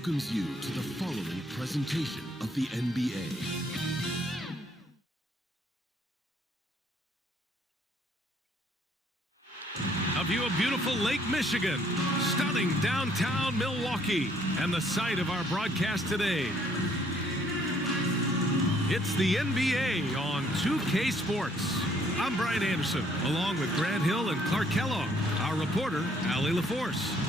welcomes you to the following presentation of the NBA. A view of beautiful Lake Michigan, stunning downtown Milwaukee, and the site of our broadcast today. It's the NBA on 2K Sports. I'm Brian Anderson, along with Grant Hill and Clark Kellogg, our reporter, Allie LaForce.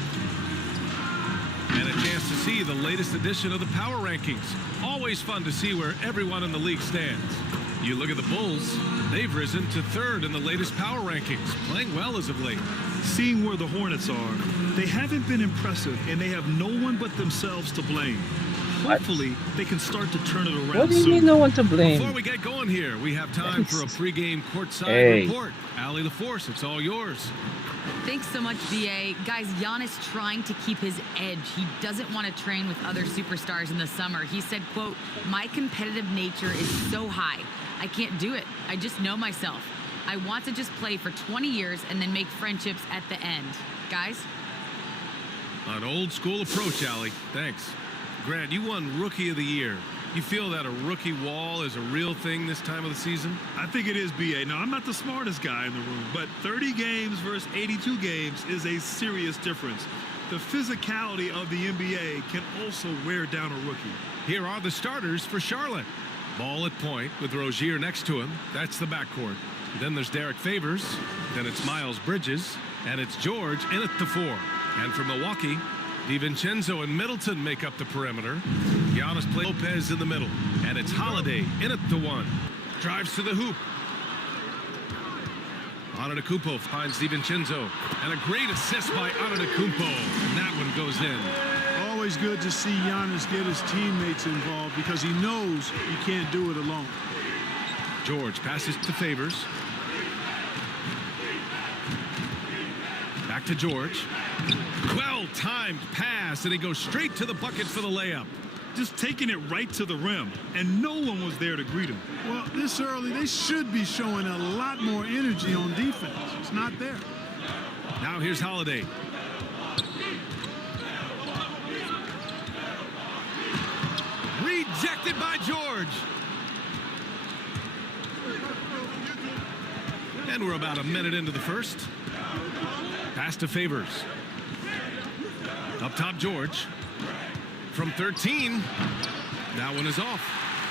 And a chance to see the latest edition of the Power Rankings. Always fun to see where everyone in the league stands. You look at the Bulls, they've risen to third in the latest Power Rankings, playing well as of late. Seeing where the Hornets are, they haven't been impressive, and they have no one but themselves to blame. Hopefully, they can start to turn it around What do you soon. mean no one to blame? Before we get going here, we have time for a pregame courtside report. Allie LaForce, it's all yours. Thanks so much, BA. Guys, Giannis trying to keep his edge. He doesn't want to train with other superstars in the summer. He said, quote, "My competitive nature is so high. I can't do it. I just know myself. I want to just play for 20 years and then make friendships at the end." Guys? An old school approach, Allie. Thanks. Grant, you won Rookie of the Year. You feel that a rookie wall is a real thing this time of the season? I think it is, BA. Now, I'm not the smartest guy in the room, but 30 games versus 82 games is a serious difference. The physicality of the NBA can also wear down a rookie. Here are the starters for Charlotte. Ball at point with Rozier next to him. That's the backcourt. Then there's Derek Favors. Then it's Miles Bridges. And it's George in at the 4. And for Milwaukee, DiVincenzo and Middleton make up the perimeter. Giannis plays Lopez in the middle. And it's Holiday in at the 1. Drives to the hoop. Antetokounmpo finds DiVincenzo. And a great assist by Antetokounmpo. And that one goes in. Always good to see Giannis get his teammates involved because he knows he can't do it alone. George passes to Favors. Back to George. Well-timed pass, and he goes straight to the bucket for the layup. Just taking it right to the rim, and no one was there to greet him. Well, this early, they should be showing a lot more energy on defense. It's not there. Now here's Holiday. Rejected by George. And we're about a minute into the first. Pass to Favors. Up top, George. From 13. That one is off.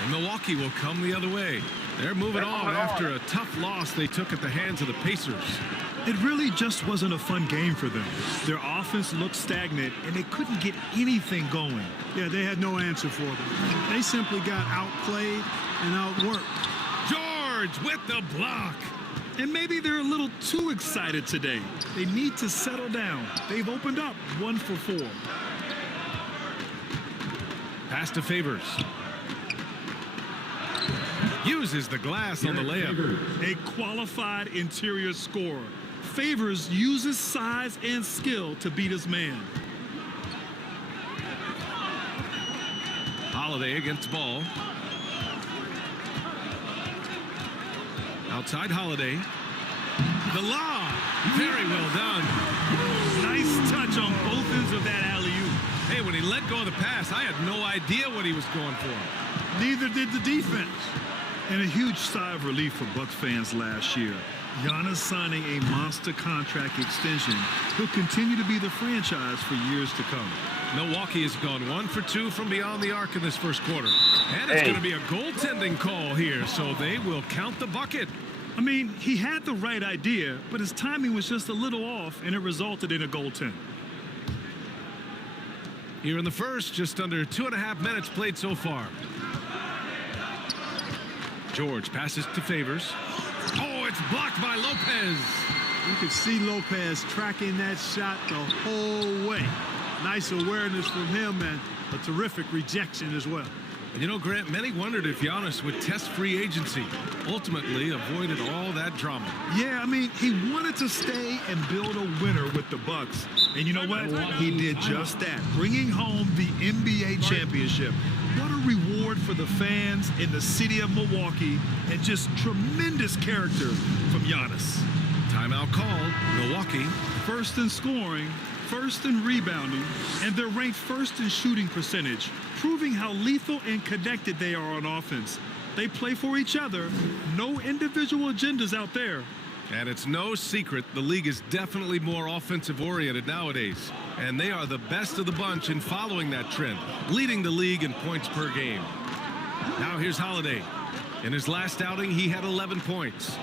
And Milwaukee will come the other way. They're moving on after a tough loss they took at the hands of the Pacers. It really just wasn't a fun game for them. Their offense looked stagnant, and they couldn't get anything going. Yeah, they had no answer for them. They simply got outplayed and outworked. George with the block. And maybe they're a little too excited today. They need to settle down. They've opened up 1 for 4. Pass to Favors. Uses the glass on the layup. A qualified interior scorer. Favors uses size and skill to beat his man. Holiday against ball. Outside Holiday. The lob. Very well done. Nice touch on both ends of that alley-oop. Hey, when he let go of the pass, I had no idea what he was going for. Neither did the defense. And a huge sigh of relief for Bucks fans last year. Giannis signing a monster contract extension. He'll continue to be the franchise for years to come. Milwaukee has gone 1 for 2 from beyond the arc in this first quarter. And it's going to be a goaltending call here, so they will count the bucket. I mean, he had the right idea, but his timing was just a little off, and it resulted in a goaltend. Here in the first, just under 2.5 minutes played so far. George passes to Favors. Oh, it's blocked by Lopez. You could see Lopez tracking that shot the whole way. Nice awareness from him and a terrific rejection as well. And you know, Grant, many wondered if Giannis would test free agency. Ultimately avoided all that drama. Yeah, I mean, he wanted to stay and build a winner with the Bucks. And you know what? He did just that, bringing home the NBA championship. What a reward for the fans in the city of Milwaukee, and just tremendous character from Giannis. Timeout called. Milwaukee. First in scoring, first in rebounding, and they're ranked first in shooting percentage, proving how lethal and connected they are on offense. They play for each other, no individual agendas out there. And it's no secret the league is definitely more offensive-oriented nowadays. And they are the best of the bunch in following that trend, leading the league in points per game. Now here's Holiday. In his last outing, he had 11 points.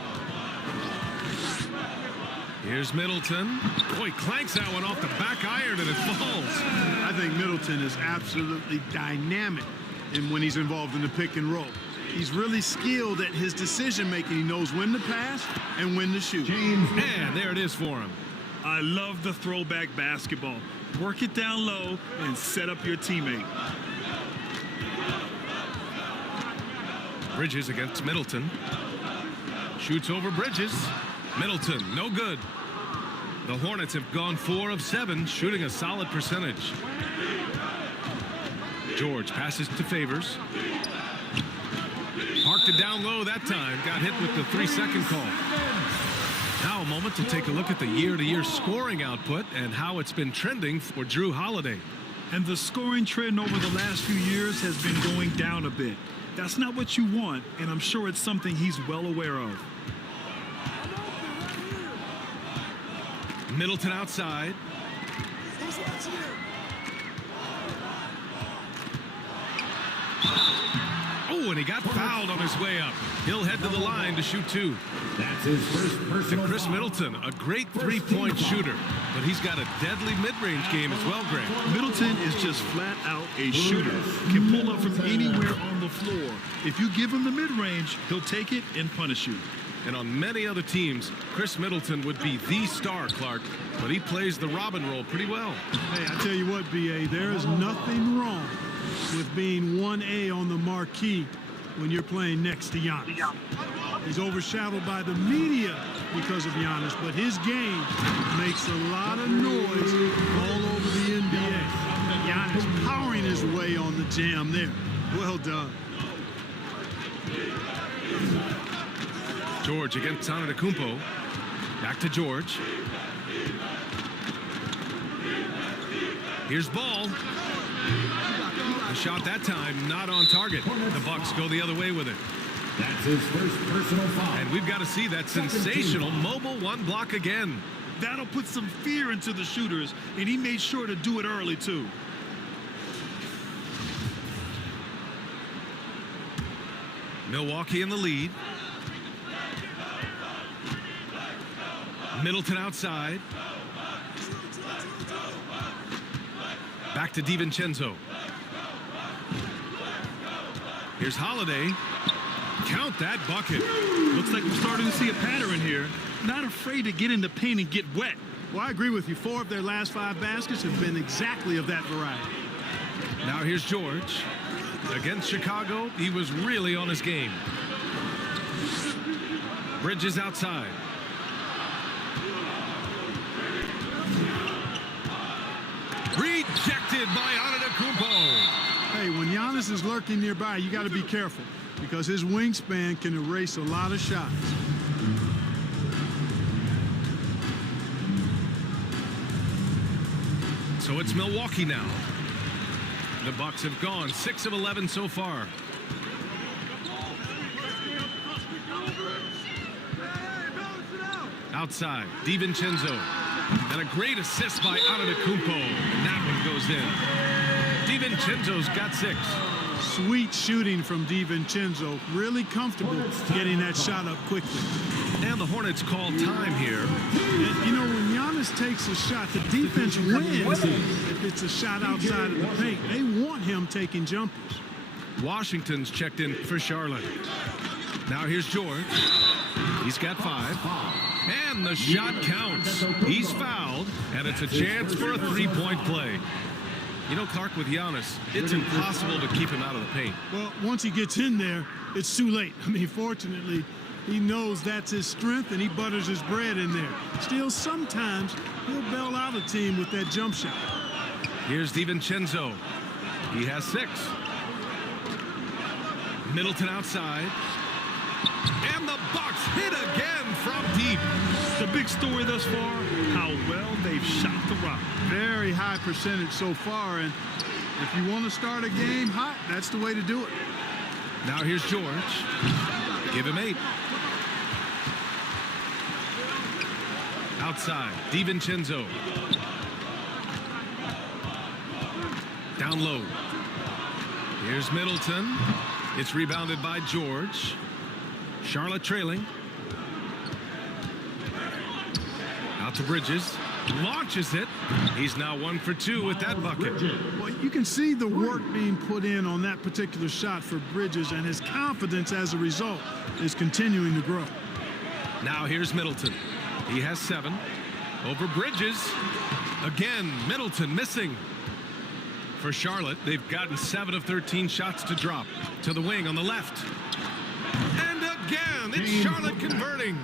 Here's Middleton. Boy, clanks that one off the back iron and it falls. I think Middleton is absolutely dynamic when he's involved in the pick and roll. He's really skilled at his decision-making. He knows when to pass and when to shoot. And there it is for him. I love the throwback basketball. Work it down low and set up your teammate. Bridges against Middleton. Shoots over Bridges. Middleton, no good. The Hornets have gone 4 of 7, shooting a solid percentage. George passes to Favors. Parked it down low that time. Got hit with the 3-second call. Now a moment to take a look at the year-to-year scoring output and how it's been trending for Jrue Holiday. And the scoring trend over the last few years has been going down a bit. That's not what you want, and I'm sure it's something he's well aware of. Middleton outside. Oh, and he got fouled on his way up. He'll head to the line to shoot 2. That's his first personal To Chris foul. Middleton, a great three-point shooter, but he's got a deadly mid-range game as well, Grant. Middleton is just flat out a shooter. Can pull up from anywhere on the floor. If you give him the mid-range, he'll take it and punish you. And on many other teams, Chris Middleton would be the star, Clark, but he plays the Robin role pretty well. Hey, I tell you what, B.A., there is nothing wrong with being 1A on the marquee when you're playing next to Giannis. He's overshadowed by the media because of Giannis, but his game makes a lot of noise all over the NBA. Giannis powering his way on the jam there. Well done. George against Antetokounmpo. Back to George. Here's Ball. The shot that time not on target. The Bucks go the other way with it. That's his first personal foul. And we've got to see that sensational mobile one block again. That'll put some fear into the shooters, and he made sure to do it early, too. Milwaukee in the lead. Middleton outside. Back to DiVincenzo. Here's Holiday. Count that bucket. Looks like we're starting to see a pattern here. Not afraid to get in the paint and get wet. Well, I agree with you. 4 of their last 5 baskets have been exactly of that variety. Now here's George. Against Chicago, he was really on his game. Bridges outside. Rejected by Antetokounmpo. Hey, when Giannis is lurking nearby, you got to be careful because his wingspan can erase a lot of shots. So it's Milwaukee now. The Bucks have gone 6 of 11 so far. Outside, DiVincenzo. And a great assist by Antetokounmpo. And that one goes in. DiVincenzo's got 6. Sweet shooting from DiVincenzo. Really comfortable getting that shot up quickly. And the Hornets call time here. And, you know, when Giannis takes a shot, the defense wins if it's a shot outside of the paint. They want him taking jumpers. Washington's checked in for Charlotte. Now here's George. He's got 5. And the shot counts. He's fouled, and it's a chance for a three-point play. You know, Clark, with Giannis, it's impossible to keep him out of the paint. Well, once he gets in there, it's too late. I mean, fortunately, he knows that's his strength, and he butters his bread in there. Still, sometimes he'll bail out a team with that jump shot. Here's DiVincenzo. He has 6. Middleton outside. And the Bucks hit again from deep. The big story thus far, how well they've shot the rock. Very high percentage so far, and if you want to start a game hot, that's the way to do it. Now here's George. Give him 8. Outside, DiVincenzo. Down low. Here's Middleton. It's rebounded by George. Charlotte trailing. Out to Bridges. Launches it. He's now 1 for 2 with that bucket. Well, you can see the work being put in on that particular shot for Bridges, and his confidence as a result is continuing to grow. Now here's Middleton. He has 7. Over Bridges. Again, Middleton missing. For Charlotte, they've gotten 7 of 13 shots to drop. To the wing on the left. And again, it's Charlotte converting.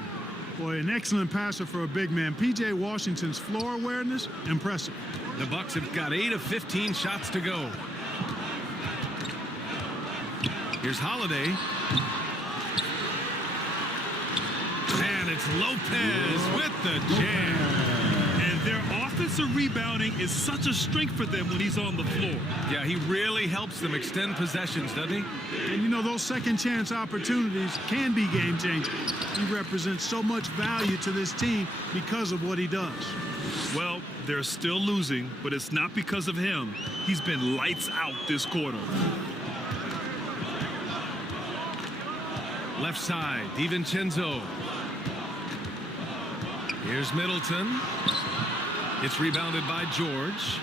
Boy, an excellent passer for a big man. P.J. Washington's floor awareness, impressive. The Bucks have got 8 of 15 shots to go. Here's Holiday. And it's Lopez with the jam. And their offensive rebounding is such a strength for them when he's on the floor. Yeah, he really helps them extend possessions, doesn't he? And you know, those second chance opportunities can be game changing. He represents so much value to this team because of what he does. Well, they're still losing, but it's not because of him. He's been lights out this quarter. Left side, DiVincenzo. Here's Middleton. It's rebounded by George.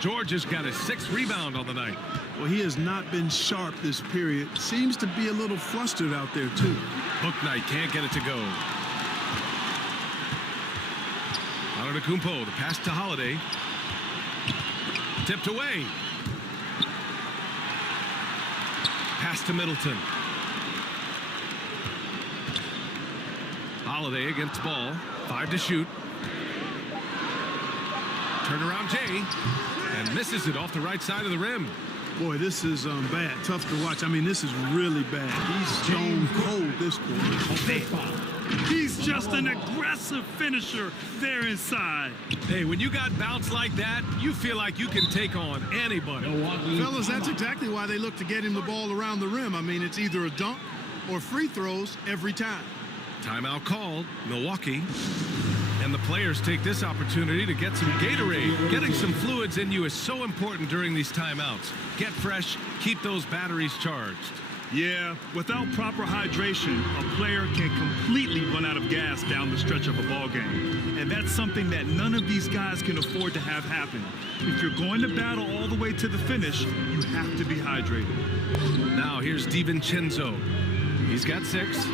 George has got his 6th rebound on the night. Well, he has not been sharp this period. Seems to be a little flustered out there, too. Bouknight can't get it to go. Antetokounmpo, the pass to Holiday. Tipped away. Pass to Middleton. Holiday against ball. 5 to shoot. Turnaround Jay. And misses it off the right side of the rim. Boy, this is bad. Tough to watch. I mean, this is really bad. He's stone cold this quarter. He's just an aggressive finisher there inside. Hey, when you got bounce like that, you feel like you can take on anybody. Fellas, that's exactly why they look to get him the ball around the rim. I mean, it's either a dunk or free throws every time. Timeout called, Milwaukee. And the players take this opportunity to get some Gatorade. Getting some fluids in you is so important during these timeouts. Get fresh, keep those batteries charged. Yeah, without proper hydration, a player can completely run out of gas down the stretch of a ball game. And that's something that none of these guys can afford to have happen. If you're going to battle all the way to the finish, you have to be hydrated. Now here's DiVincenzo. He's got 6.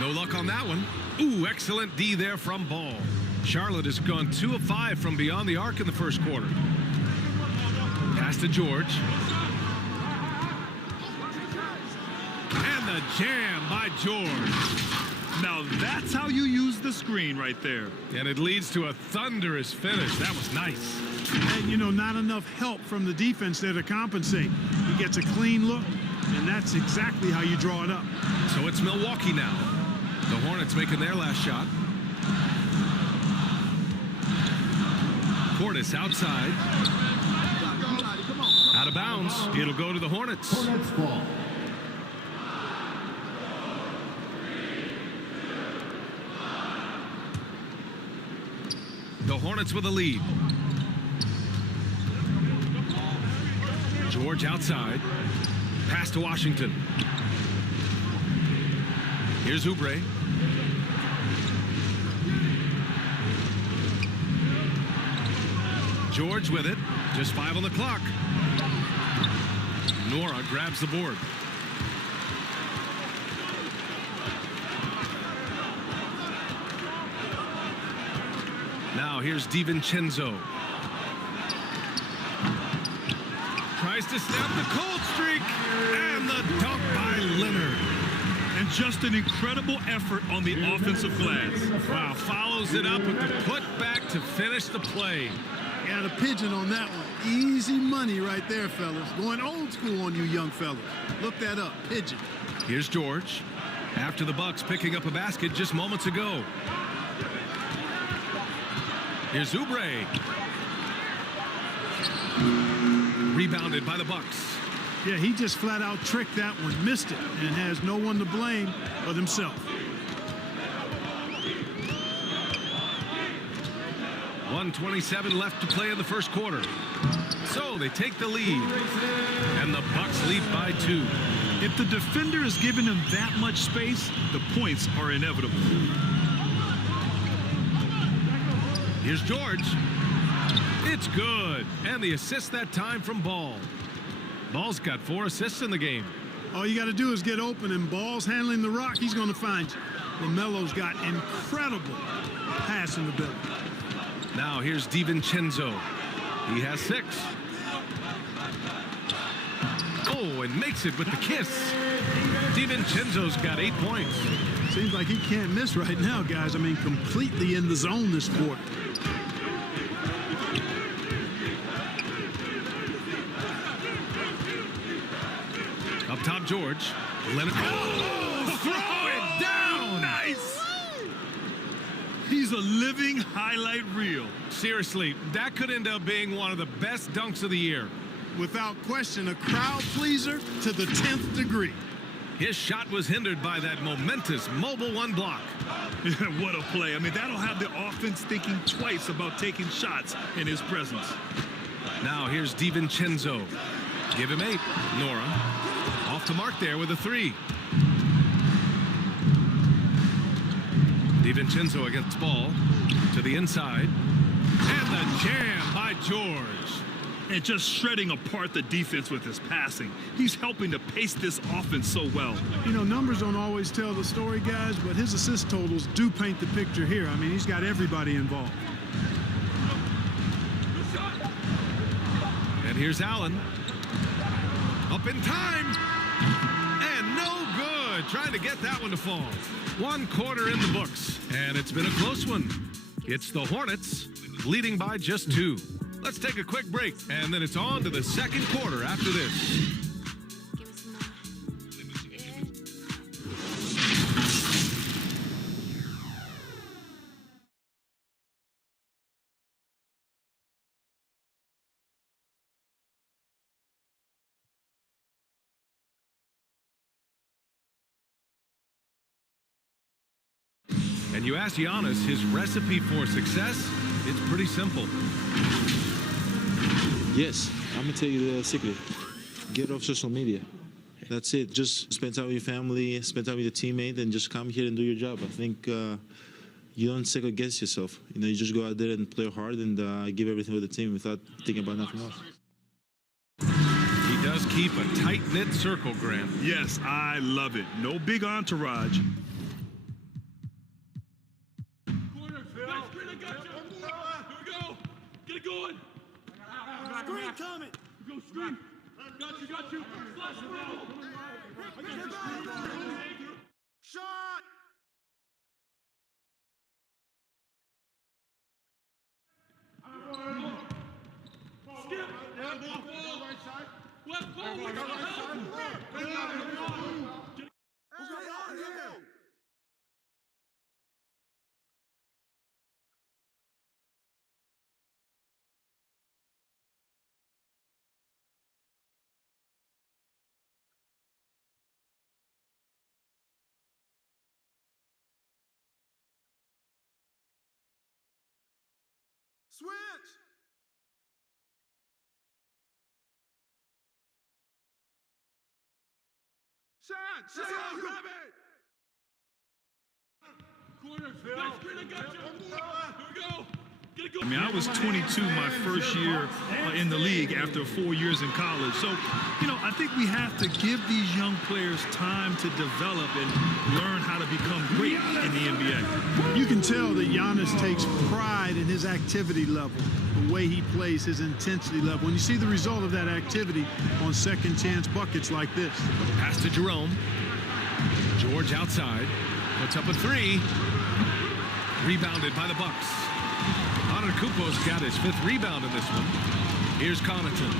No luck on that one. Ooh, excellent D there from Ball. Charlotte has gone 2 of 5 from beyond the arc in the first quarter. Pass to George. And the jam by George. Now that's how you use the screen right there. And it leads to a thunderous finish. That was nice. And, you know, not enough help from the defense there to compensate. He gets a clean look, and that's exactly how you draw it up. So it's Milwaukee now. The Hornets making their last shot. Portis outside. Out of bounds. It'll go to the Hornets. Hornets ball. The Hornets with a lead. George outside. Pass to Washington. Here's Oubre. George with it. Just 5 on the clock. Nora grabs the board. Now here's DiVincenzo. Tries to snap the cold streak. And the dunk by Leonard. And just an incredible effort on the offensive glass. Wow, follows it up with the putback to finish the play. Got a pigeon on that one. Easy money right there, fellas. Going old school on you young fellas. Look that up. Pigeon. Here's George. After the Bucks picking up a basket just moments ago. Here's Oubre. Rebounded by the Bucks. Yeah, he just flat out tricked that one, missed it, and has no one to blame but himself. 1:27 left to play in the first quarter. So they take the lead, and the Bucks lead by 2. If the defender is giving him that much space, the points are inevitable. Here's George. It's good. And the assist that time from Ball. Ball's got 4 assists in the game. All you got to do is get open, and Ball's handling the rock. He's going to find you. LaMelo's got incredible passing ability. Now here's DiVincenzo. He has 6. Oh, and makes it with the kiss. DiVincenzo's got 8 points. Seems like he can't miss right now, guys. I mean, completely in the zone this quarter. Up top, George. Leonard. Oh, throw it down. Nice. He's a living highlight reel. Seriously, that could end up being one of the best dunks of the year. Without question, a crowd pleaser to the 10th degree. His shot was hindered by that momentous mobile 1 block. What a play. I mean, that'll have the offense thinking twice about taking shots in his presence. Now here's DiVincenzo. Give him 8. Nora off the mark there with a 3. DiVincenzo against Ball to the inside. And the jam by George. And just shredding apart the defense with his passing. He's helping to pace this offense so well. You know, numbers don't always tell the story, guys, but his assist totals do paint the picture here. I mean, he's got everybody involved. And here's Allen. Up in time. And no good. Trying to get that one to fall. 1 quarter in the books. And it's been a close one. It's the Hornets leading by just 2. Let's take a quick break, and then it's on to the second quarter after this. And you ask Giannis his recipe for success, it's pretty simple. Yes, I'm gonna tell you the secret. Get off social media. That's it. Just spend time with your family, spend time with your teammate, and just come here and do your job. I think you don't second guess yourself. You know, you just go out there and play hard and give everything for the team without thinking about nothing else. He does keep a tight-knit circle, Grant. Yes, I love it. No big entourage. Screen coming. Go screen. Got you. Flash the ball. Shot. Skip. Right side. Left ball. Right side. Switch. Shot. Grab it. Corner. Back screen. I got you. Here we go. I mean, I was 22 my first year in the league after 4 years in college. So, you know, I think we have to give these young players time to develop and learn how to become great in the NBA. You can tell that Giannis takes pride in his activity level, the way he plays, his intensity level. And you see the result of that activity on second chance buckets like this. Pass to Jerome. George outside. Puts up a 3. Rebounded by the Bucks. Antetokounmpo's got his 5th rebound in this one. Here's Connaughton.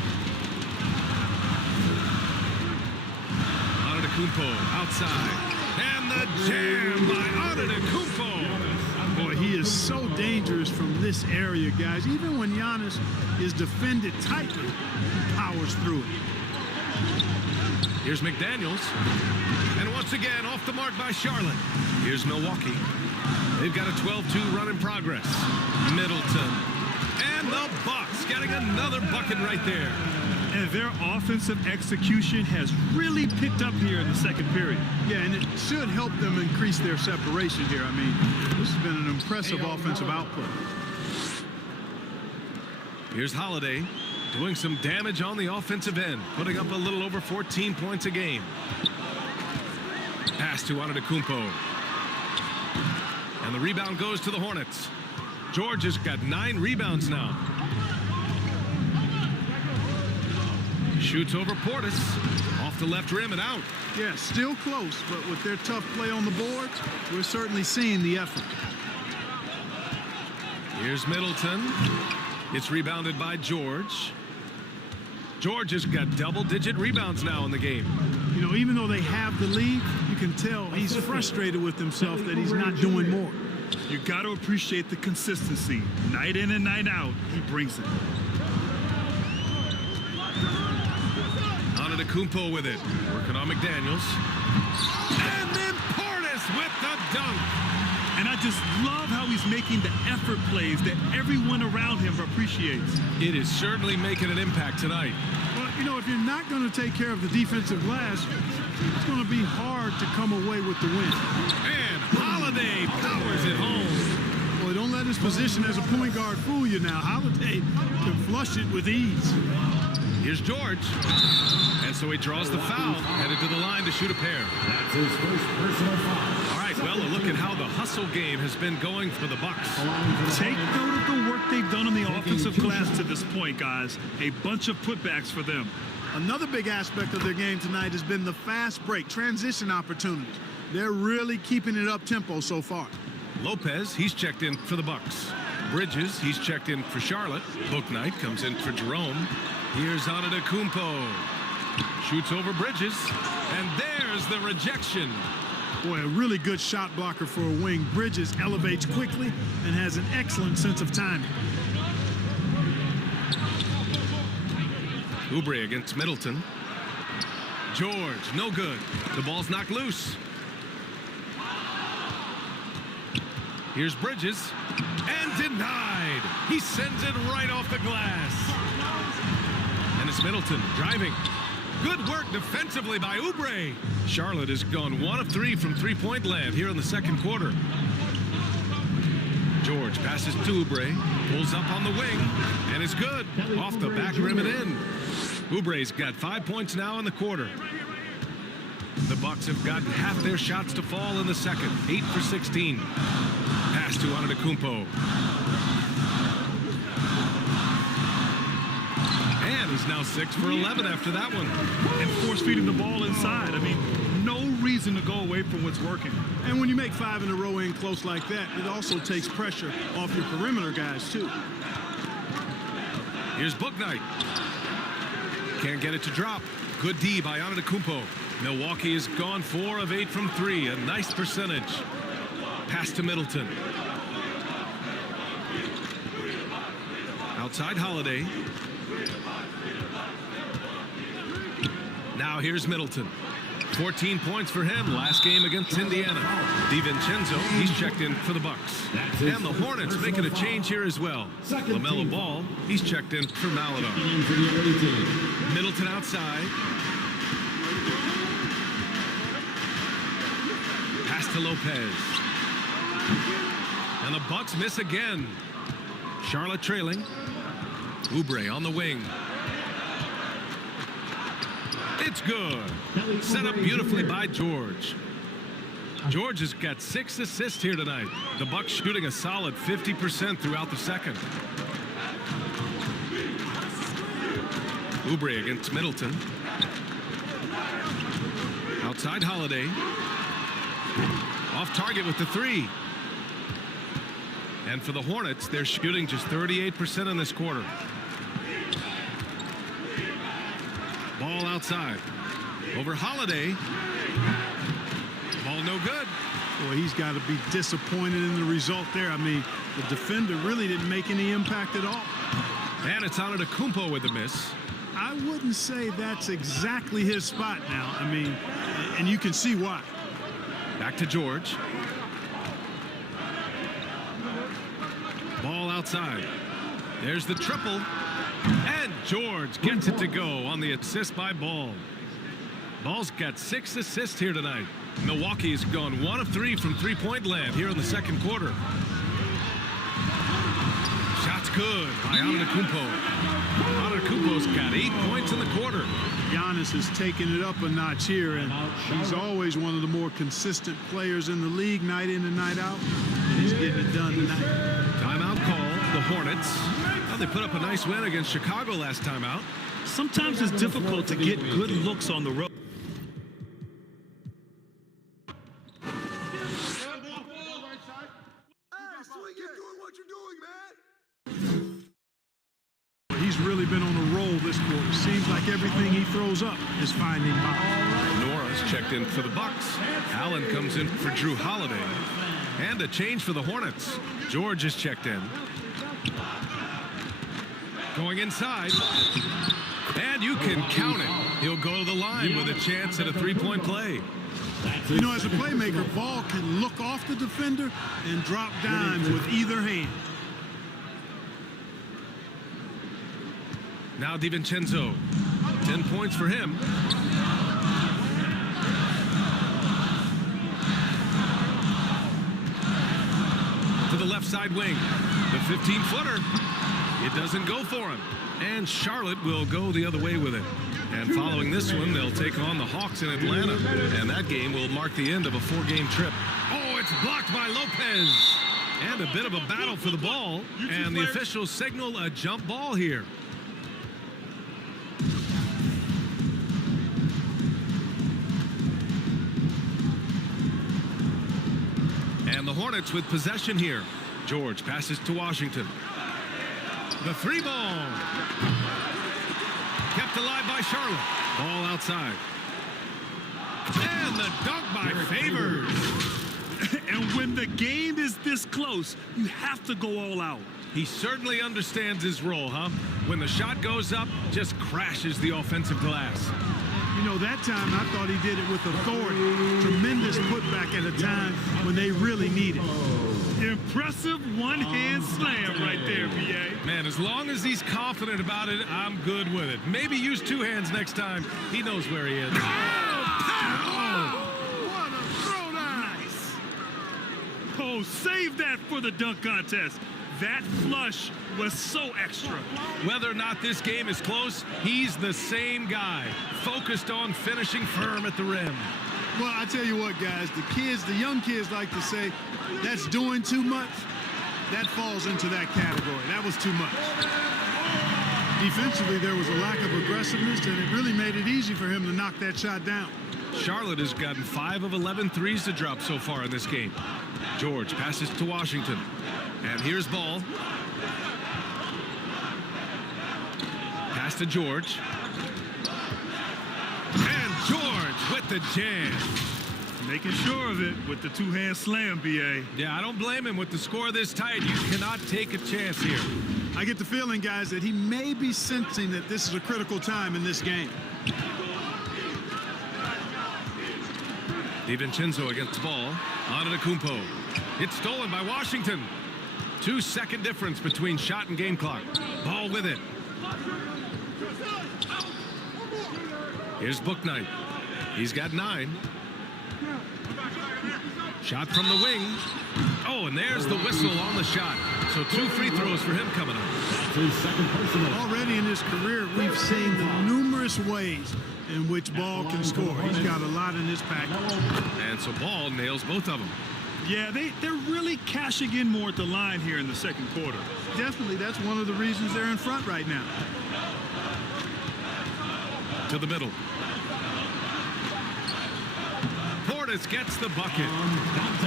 Antetokounmpo outside. And a jam by Antetokounmpo. Boy, he is so dangerous from this area, guys. Even when Giannis is defended tightly, he powers through it. Here's McDaniels. And once again, off the mark by Charlotte. Here's Milwaukee. They've got a 12-2 run in progress. Middleton. And the Bucks getting another bucket right there. And their offensive execution has really picked up here in the second period. Yeah, and it should help them increase their separation here. I mean, this has been an impressive offensive output. Here's Holiday doing some damage on the offensive end, putting up a little over 14 points a game. Pass to Antetokounmpo. And the rebound goes to the Hornets. George has got 9 rebounds now. Shoots over Portis. Off the left rim and out. Yeah, still close, but with their tough play on the boards, we're certainly seeing the effort. Here's Middleton. It's rebounded by George. George has got double-digit rebounds now in the game. You know, even though they have the lead, you can tell he's frustrated with himself that he's not doing more. You got to appreciate the consistency. Night in and night out, he brings it. Antetokounmpo with it. Working on McDaniels. And then Portis with the dunk. And I just love how he's making the effort plays that everyone around him appreciates. It is certainly making an impact tonight. Well, you know, if you're not going to take care of the defensive glass, it's going to be hard to come away with the win. And Holiday powers it home. Boy, don't let his position as a point guard fool you now. Holiday can flush it with ease. Here's George. And so he draws the foul, headed to the line to shoot a pair. That's his first personal foul. All right, well, a look at how the hustle game has been going for the Bucks. Take note of the work they've done on the offensive glass to this point, guys. A bunch of putbacks for them. Another big aspect of their game tonight has been the fast break, transition opportunities. They're really keeping it up-tempo so far. Lopez, he's checked in for the Bucks. Bridges, he's checked in for Charlotte. Bouknight comes in for Jerome. Here's Antetokounmpo. Shoots over Bridges. And there's the rejection. Boy, a really good shot blocker for a wing. Bridges elevates quickly and has an excellent sense of timing. Oubre against Middleton. George, no good. The ball's knocked loose. Here's Bridges. And denied. He sends it right off the glass. And it's Middleton driving. Good work defensively by Oubre. Charlotte has gone 1 of 3 from three-point land here in the second quarter. George passes to Oubre, pulls up on the wing, and it's good. Off the back rim and in. Oubre's got 5 points now in the quarter. The Bucks have gotten half their shots to fall in the second. 8 for 16. Pass to Antetokounmpo. And he's now 6 for 11 after that one. And force-feeding the ball inside. I mean, no reason to go away from what's working. And when you make 5 in a row in close like that, it also takes pressure off your perimeter guys, too. Here's Bouknight. Can't get it to drop. Good D by Antetokounmpo. Milwaukee has gone 4 of 8 from 3. A nice percentage. Pass to Middleton. Outside Holiday. Now here's Middleton. 14 points for him last game against Indiana. DiVincenzo, he's checked in for the Bucks. And the Hornets making a change here as well. LaMelo Ball, he's checked in for Maladon. Middleton outside. Pass to Lopez. And the Bucks miss again. Charlotte trailing. Oubre on the wing. It's good. Set up beautifully by George. George has got 6 assists here tonight. The Bucks shooting a solid 50% throughout the second. Oubre against Middleton. Outside Holiday. Off target with the 3. And for the Hornets, they're shooting just 38% in this quarter. Ball outside. Over Holiday. Ball no good. Boy, he's got to be disappointed in the result there. I mean, the defender really didn't make any impact at all. And it's Antetokounmpo with the miss. I wouldn't say that's exactly his spot now. I mean, and you can see why. Back to George. Ball outside. There's the triple. And George gets it to go on the assist by Ball. Ball's got 6 assists here tonight. Milwaukee's gone 1 of 3 from three-point land here in the second quarter. Shot's good by Antetokounmpo. Antetokounmpo's got 8 points in the quarter. Giannis has taken it up a notch here, and he's always one of the more consistent players in the league, night in and night out. And he's getting it done tonight. Timeout call, the Hornets. Well, they put up a nice win against Chicago last time out. Sometimes it's difficult to get good looks on the road. He's really been on a roll this quarter. Seems like everything he throws up is finding bottom. Nora's checked in for the Bucks. Allen comes in for Drew Holiday. And a change for the Hornets. George is checked in. Going inside. And you can count it. He'll go to the line with a chance at a three-point play. You know, as a playmaker, Ball can look off the defender and drop dimes with either hand. Now DiVincenzo. 10 points for him. To the left side wing. The 15-footer. It doesn't go for him. And Charlotte will go the other way with it. And following this one, they'll take on the Hawks in Atlanta. And that game will mark the end of a 4-game trip. Oh, it's blocked by Lopez. And a bit of a battle for the ball. And the officials signal a jump ball here. And the Hornets with possession here. George passes to Washington. The 3 ball. Kept alive by Charlotte. Ball outside. And the dunk by Favors. And when the game is this close, you have to go all out. He certainly understands his role, huh? When the shot goes up, just crashes the offensive glass. You know, that time I thought he did it with authority. Tremendous putback at a time when they really need it. Impressive one-hand slam right there, B.A. Man, as long as he's confident about it, I'm good with it. Maybe use 2 hands next time. He knows where he is. Oh, what a throw! Nice. Oh, save that for the dunk contest. That flush was so extra. Whether or not this game is close, he's the same guy, focused on finishing firm at the rim. Well, I tell you what, guys, the young kids like to say, that's doing too much. That falls into that category. That was too much. Defensively, there was a lack of aggressiveness, and it really made it easy for him to knock that shot down. Charlotte has gotten 5 of 11 threes to drop so far in this game. George passes to Washington. And here's Ball. Pass to George. And George with the jam. Making sure of it with the 2-hand slam, B.A. Yeah, I don't blame him with the score this tight. You cannot take a chance here. I get the feeling, guys, that he may be sensing that this is a critical time in this game. DiVincenzo against Ball. Antetokounmpo. It's stolen by Washington. 2-second difference between shot and game clock. Ball with it. Here's Bouknight. He's got 9. Shot from the wing. Oh, and there's the whistle on the shot. So 2 free throws for him coming up. Already in his career, we've seen the numerous ways in which Ball can score. He's got a lot in his package. And so Ball nails both of them. Yeah, they're really cashing in more at the line here in the second quarter. Definitely, that's one of the reasons they're in front right now. To the middle. Portis gets the bucket.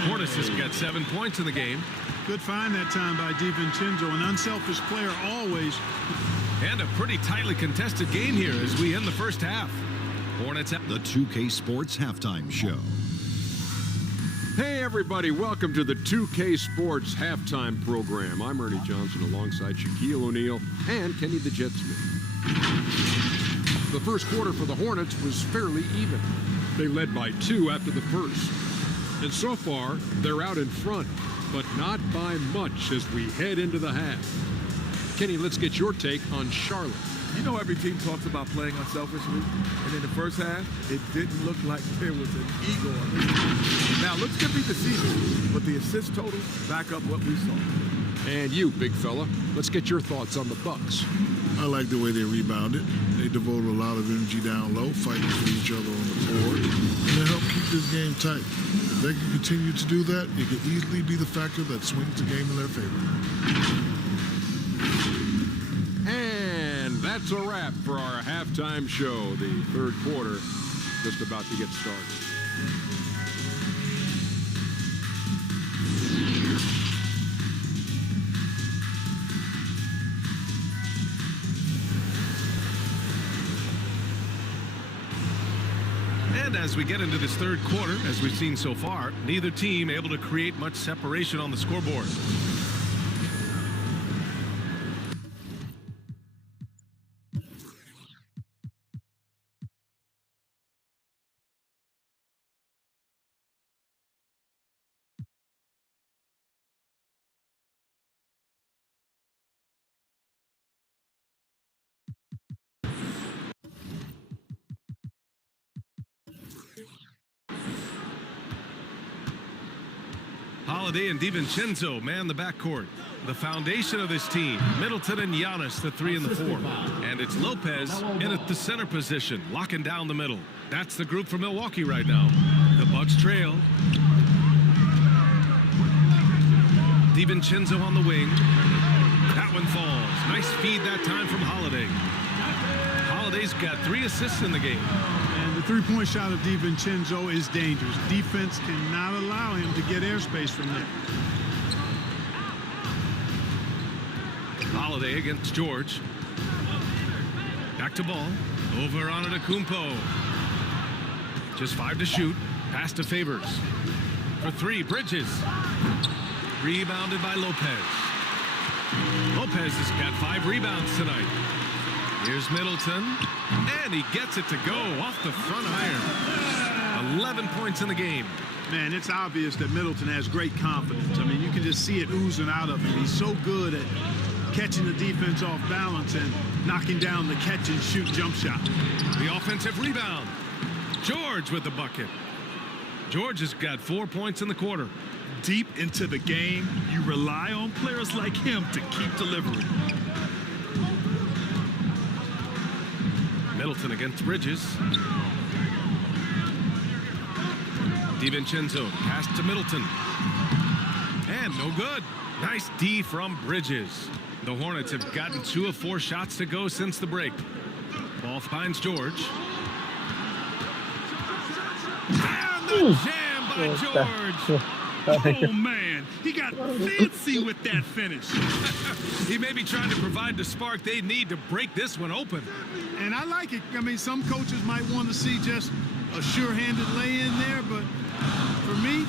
Portis has got 7 points in the game. Good find that time by DiVincenzo, an unselfish player always. And a pretty tightly contested game here as we end the first half. Hornets at The 2K Sports Halftime Show. Hey everybody, welcome to the 2K Sports halftime program. I'm Ernie Johnson alongside Shaquille O'Neal and Kenny the Jet Smith. The first quarter for the Hornets was fairly even. They led by 2 after the first. And so far, they're out in front, but not by much as we head into the half. Kenny, let's get your take on Charlotte. You know, every team talks about playing unselfishly, and in the first half, it didn't look like there was an ego on this team. Now, let's get beat the season, but the assist totals back up what we saw. And you, big fella, let's get your thoughts on the Bucks. I like the way they rebounded. They devoted a lot of energy down low, fighting for each other on the board, and they helped keep this game tight. If they can continue to do that, it could easily be the factor that swings the game in their favor. And that's a wrap for our halftime show. The third quarter just about to get started. And as we get into this third quarter, as we've seen so far, neither team able to create much separation on the scoreboard. Holiday and DiVincenzo man the backcourt. The foundation of this team, Middleton and Giannis, the 3 and the 4. And it's Lopez in at the center position, locking down the middle. That's the group for Milwaukee right now. The Bucks trail. DiVincenzo on the wing. That one falls. Nice feed that time from Holiday. Holiday's got 3 assists in the game. And the three-point shot of DiVincenzo is dangerous. Defense cannot allow him to get airspace from there. Holiday against George. Back to ball. Over on Antetokounmpo. Just 5 to shoot. Pass to Favors. For 3, Bridges. Rebounded by Lopez. Lopez has got 5 rebounds tonight. Here's Middleton. And he gets it to go off the front iron. 11 points in the game. Man, it's obvious that Middleton has great confidence. I mean, you can just see it oozing out of him. He's so good at catching the defense off balance and knocking down the catch-and-shoot jump shot. The offensive rebound. George with the bucket. George has got 4 points in the quarter. Deep into the game, you rely on players like him to keep delivering. Middleton against Bridges. DiVincenzo pass to Middleton. And no good. Nice D from Bridges. The Hornets have gotten 2 of 4 shots to go since the break. Ball finds George. And the jam by George. Oh, man, he got fancy with that finish. He may be trying to provide the spark they need to break this one open. And I like it. I mean, some coaches might want to see just a sure-handed lay-in there, but for me,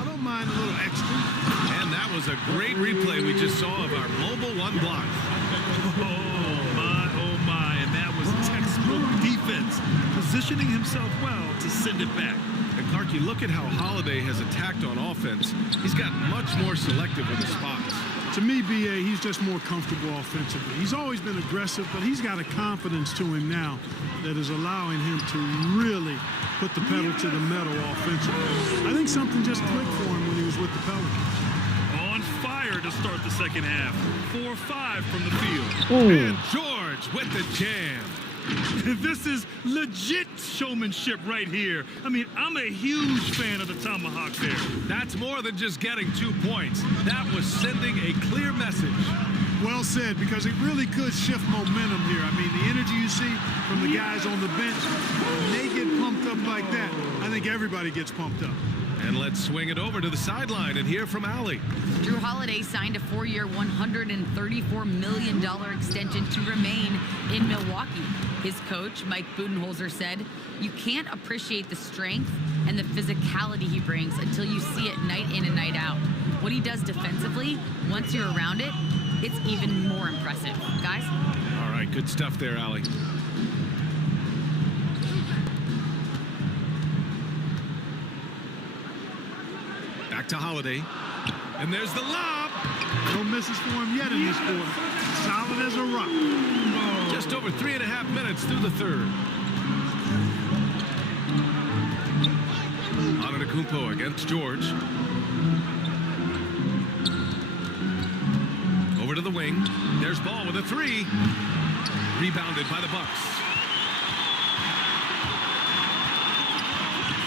I don't mind a little extra. And that was a great replay we just saw of our mobile 1 block. Oh, my, and that was textbook defense, positioning himself well to send it back. And Clark, you look at how Holiday has attacked on offense. He's got much more selective with his spots. To me, B.A., he's just more comfortable offensively. He's always been aggressive, but he's got a confidence to him now that is allowing him to really put the pedal to the metal offensively. I think something just clicked for him when he was with the Pelicans. On fire to start the second half. 4-5 from the field. And George with the jam. This is legit showmanship right here. I mean, I'm a huge fan of the tomahawk there. That's more than just getting 2 points. That was sending a clear message. Well said, because it really could shift momentum here. I mean, the energy you see from the guys on the bench, when they get pumped up like that, I think everybody gets pumped up. And let's swing it over to the sideline and hear from Allie. Drew Holiday signed a 4-year, $134 million extension to remain in Milwaukee. His coach, Mike Budenholzer, said, "You can't appreciate the strength and the physicality he brings until you see it night in and night out. What he does defensively, once you're around it, it's even more impressive." Guys? All right, good stuff there, Allie. Back to Holiday. And there's the lob. No misses for him yet in this quarter. Solid as a rock. Oh. Just over 3.5 minutes through the third. Antetokounmpo against George. Over to the wing. There's Ball with a three. Rebounded by the Bucks.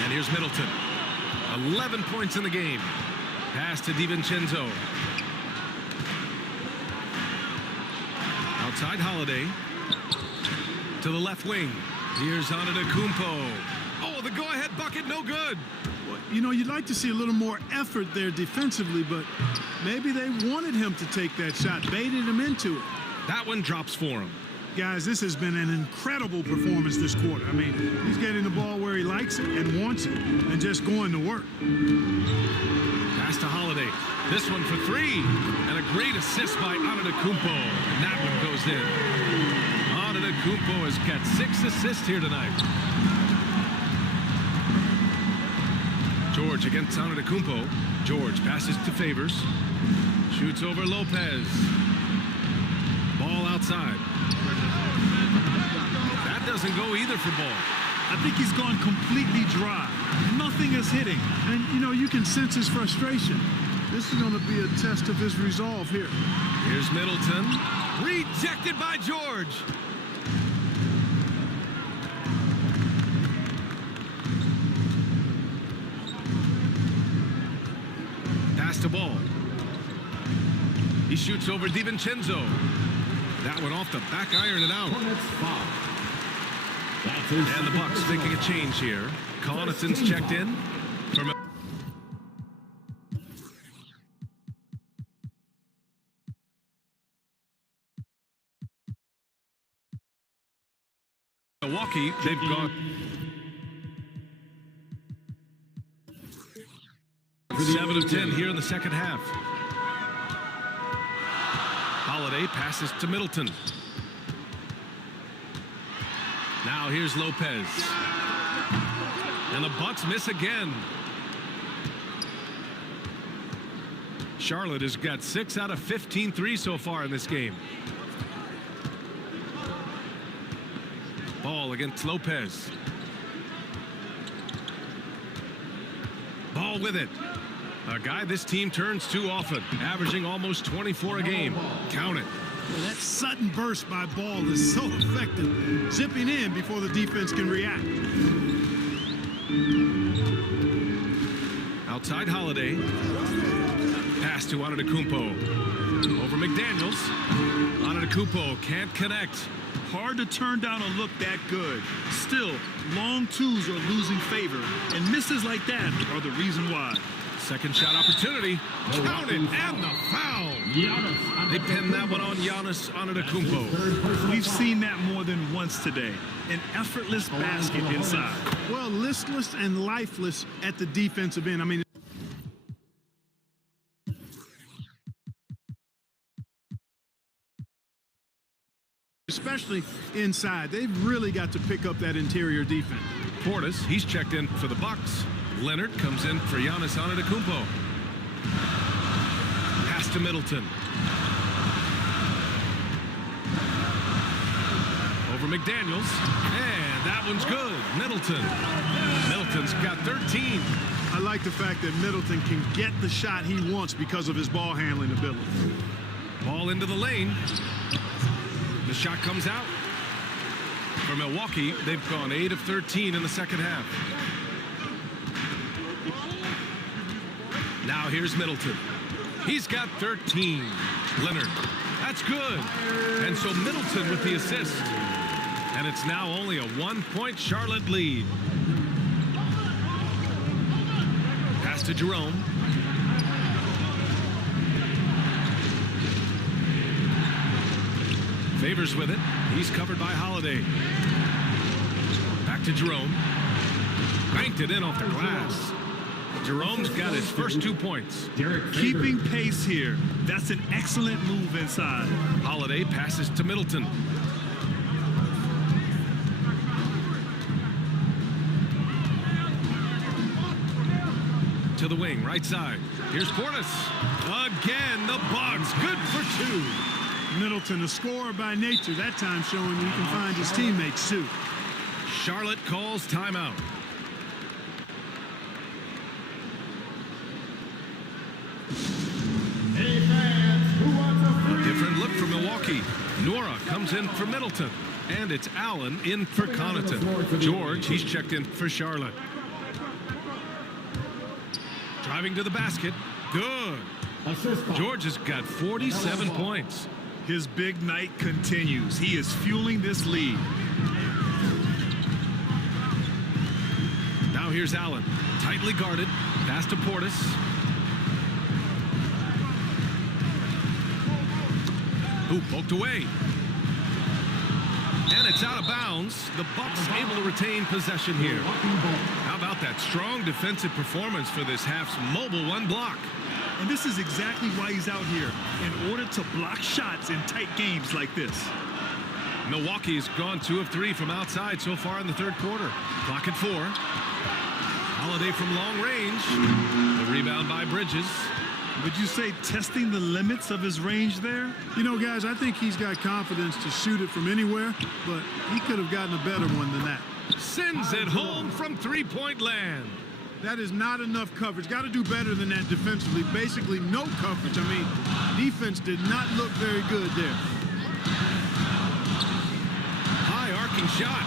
And here's Middleton. 11 points in the game. Pass to DiVincenzo. Outside Holiday. To the left wing. Here's Antetokounmpo. Oh, the go-ahead bucket, no good. Well, you know, you'd like to see a little more effort there defensively, but maybe they wanted him to take that shot, baited him into it. That one drops for him. Guys, this has been an incredible performance this quarter. I mean, he's getting the ball where he likes it and wants it and just going to work. Pass to Holiday. This one for three. And a great assist by Antetokounmpo. And that one goes in. Antetokounmpo has got 6 assists here tonight. George against Antetokounmpo. George passes to Favors. Shoots over Lopez. Ball outside. That doesn't go either for Ball. I think he's gone completely dry. Nothing is hitting. And, you know, you can sense his frustration. This is going to be a test of his resolve here. Here's Middleton. Rejected by George. Pass to Ball. He shoots over DiVincenzo. That one off the back iron and out. And the Bucks making a change here. Connaughton's checked in. From Milwaukee, they've gone 7 of 10 here in the second half. Holiday passes to Middleton. Now here's Lopez. And the Bucks miss again. Charlotte has got 6 out of 15 threes so far in this game. Ball against Lopez. Ball with it. A guy this team turns to often, averaging almost 24 a game. Count it. Well, that sudden burst by Ball is so effective, zipping in before the defense can react. Outside Holiday. Pass to Antetokounmpo. Over McDaniels. Antetokounmpo can't connect. Hard to turn down a look that good. Still, long twos are losing favor, and misses like that are the reason why. Second shot opportunity. Count it, and the foul. They pinned that one on Giannis Antetokounmpo. We've seen that more than once today. An effortless basket inside. Well, listless and lifeless at the defensive end. I mean, especially inside. They've really got to pick up that interior defense. Portis, he's checked in for the Bucks. Leonard comes in for Giannis Antetokounmpo. Pass to Middleton. Over McDaniels. And that one's good. Middleton. Middleton's got 13. I like the fact that Middleton can get the shot he wants because of his ball handling ability. Ball into the lane. The shot comes out. For Milwaukee, they've gone 8 of 13 in the second half. Now here's Middleton. He's got 13. Leonard. That's good. And so Middleton with the assist. And it's now only a 1-point Charlotte lead. to Jerome. Favors with it. He's covered by Holiday. Back to Jerome. Banked it in off the glass. Jerome's got his first 2 points. Keeping pace here. That's an excellent move inside. Holiday passes to Middleton. To the wing, right side. Here's Portis. Again, the Bucks. Good for 2. Middleton, a scorer by nature, that time showing he can find his teammates too. Charlotte calls timeout. A different look for Milwaukee. Nora comes in for Middleton. And it's Allen in for Connaughton. George, he's checked in for Charlotte. Driving to the basket. Good. George has got 47 points. His big night continues. He is fueling this lead. Now here's Allen. Tightly guarded. Pass to Portis. Who poked away. And it's out of bounds. The Bucks able to retain possession here. How about that strong defensive performance for this half's mobile one block? And this is exactly why he's out here, in order to block shots in tight games like this. Milwaukee's gone 2 of 3 from outside so far in the third quarter. Clock at 4. Holiday from long range. The rebound by Bridges. Would you say testing the limits of his range there? You know, guys, I think he's got confidence to shoot it from anywhere, but he could have gotten a better one than that. Sends it home from three-point land. That is not enough coverage. Got to do better than that defensively. Basically, no coverage. I mean, defense did not look very good there. High arcing shot.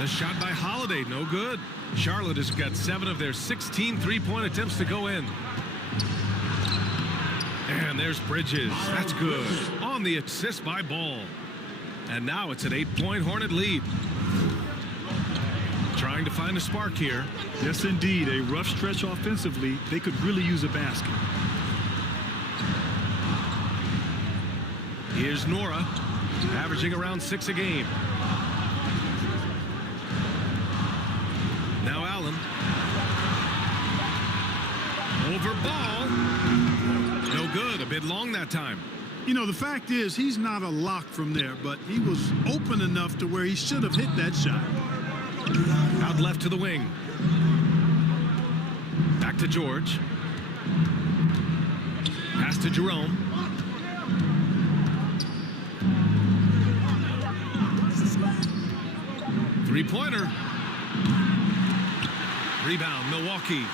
The shot by Holiday, no good. Charlotte has got 7 of their 16 three-point attempts to go in. And there's Bridges. That's good. On the assist by Ball. And now it's an 8-point Hornet lead. Trying to find a spark here. Yes, indeed. A rough stretch offensively. They could really use a basket. Here's Nora, averaging around 6 a game. Now Allen. Over Ball. No good. A bit long that time. You know, the fact is, he's not a lock from there, but he was open enough to where he should have hit that shot. Out left to the wing. Back to George. Pass to Jerome. Three-pointer. Rebound, Milwaukee.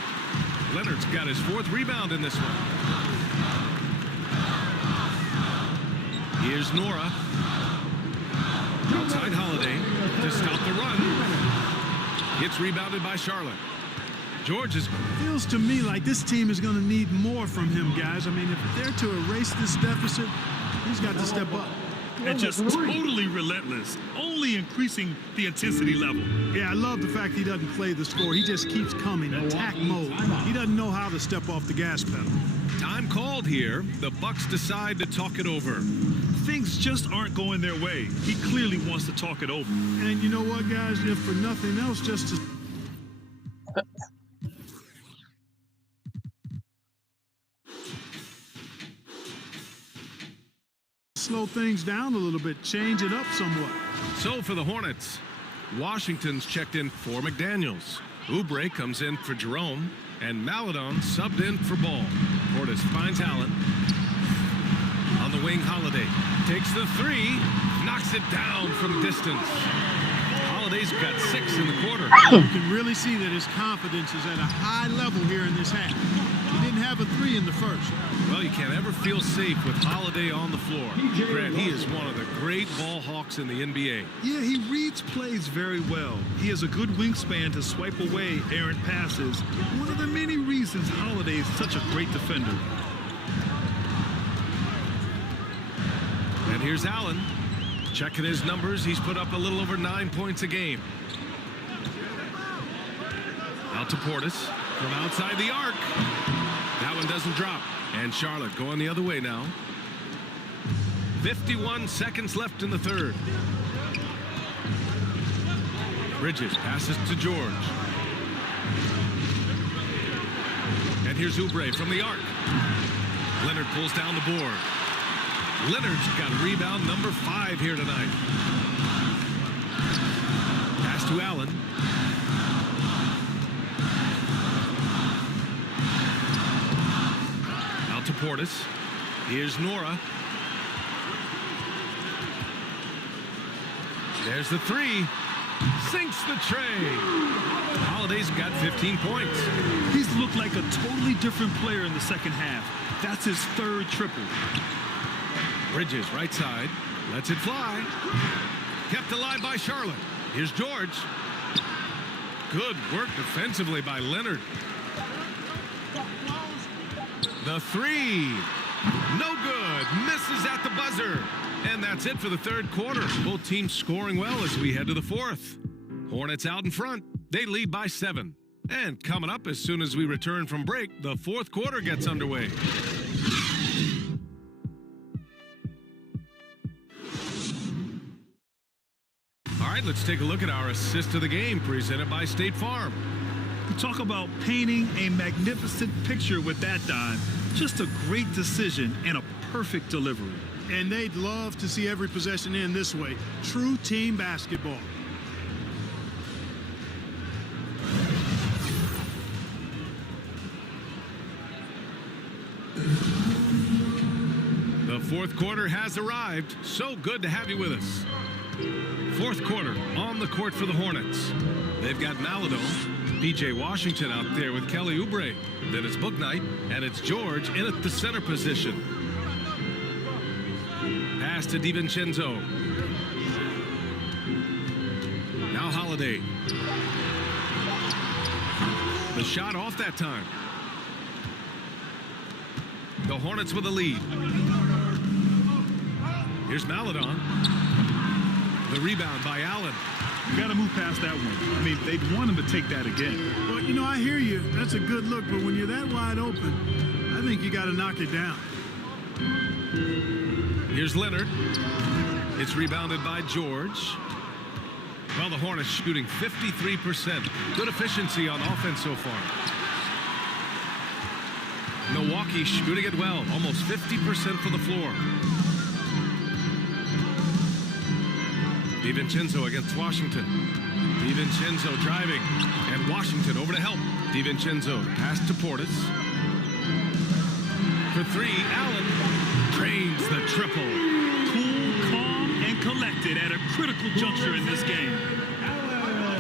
Leonard's got his 4th rebound in this one. Here's Nora. Outside Holiday to stop the run. Gets rebounded by Charlotte. George is... Feels to me like this team is going to need more from him, guys. I mean, if they're to erase this deficit, he's got to step up. And just totally relentless, only increasing the intensity level. Yeah, I love the fact he doesn't play the score. He just keeps coming, attack mode. He doesn't know how to step off the gas pedal. Time called here. The Bucks decide to talk it over. Things just aren't going their way. He clearly wants to talk it over. And you know what, guys? If for nothing else, just to... slow things down a little bit, change it up somewhat. So for the Hornets, Washington's checked in for McDaniels. Oubre comes in for Jerome, and Maladon subbed in for Ball. Portis finds Allen. On the wing, Holiday takes the 3, knocks it down from distance. Holiday's got 6 in the quarter. You can really see that his confidence is at a high level here in this half. He didn't have a 3 in the first. Well, you can't ever feel safe with Holiday on the floor. Grant, he is one of the great ball hawks in the NBA. Yeah, he reads plays very well. He has a good wingspan to swipe away errant passes. One of the many reasons Holiday is such a great defender. And here's Allen. Checking his numbers, he's put up a little over 9 points a game. Out to Portis. from outside the arc. That one doesn't drop. And Charlotte going the other way now. 51 seconds left in the third. Bridges passes to George. And here's Oubre from the arc. Leonard pulls down the board. Leonard's got rebound number 5 here tonight. Pass to Allen. Out to Portis. Here's Nora. There's the 3. Sinks the tray. Holiday's got 15 points. He's looked like a totally different player in the second half. That's his 3rd triple. Bridges right side. Lets it fly. Kept alive by Charlotte. Here's George. Good work defensively by Leonard. The 3. No good. Misses at the buzzer. And that's it for the third quarter. Both teams scoring well as we head to the fourth. Hornets out in front. They lead by 7. And coming up as soon as we return from break, the fourth quarter gets underway. All right, let's take a look at our assist of the game presented by State Farm. Talk about painting a magnificent picture with that dime. Just a great decision and a perfect delivery. And they'd love to see every possession end this way. True team basketball. The fourth quarter has arrived. So good to have you with us. Fourth quarter on the court for the Hornets. They've got Maladon, PJ Washington out there with Kelly Oubre. Then it's Bouknight, and it's George in at the center position. Pass to DiVincenzo. Now Holiday. The shot off that time. The Hornets with a lead. Here's Maladon. The rebound by Allen. You got to move past that one. I mean, they'd want him to take that again. Well, you know, I hear you. That's a good look, but when you're that wide open, I think you got to knock it down. Here's Leonard. It's rebounded by George. Well, the Hornets shooting 53%. Good efficiency on offense so far. Milwaukee shooting it well. Almost 50% from the floor. DiVincenzo against Washington. DiVincenzo driving. And Washington over to help. DiVincenzo pass to Portis. For 3, Allen drains the triple. Cool, calm, and collected at a critical juncture in this game.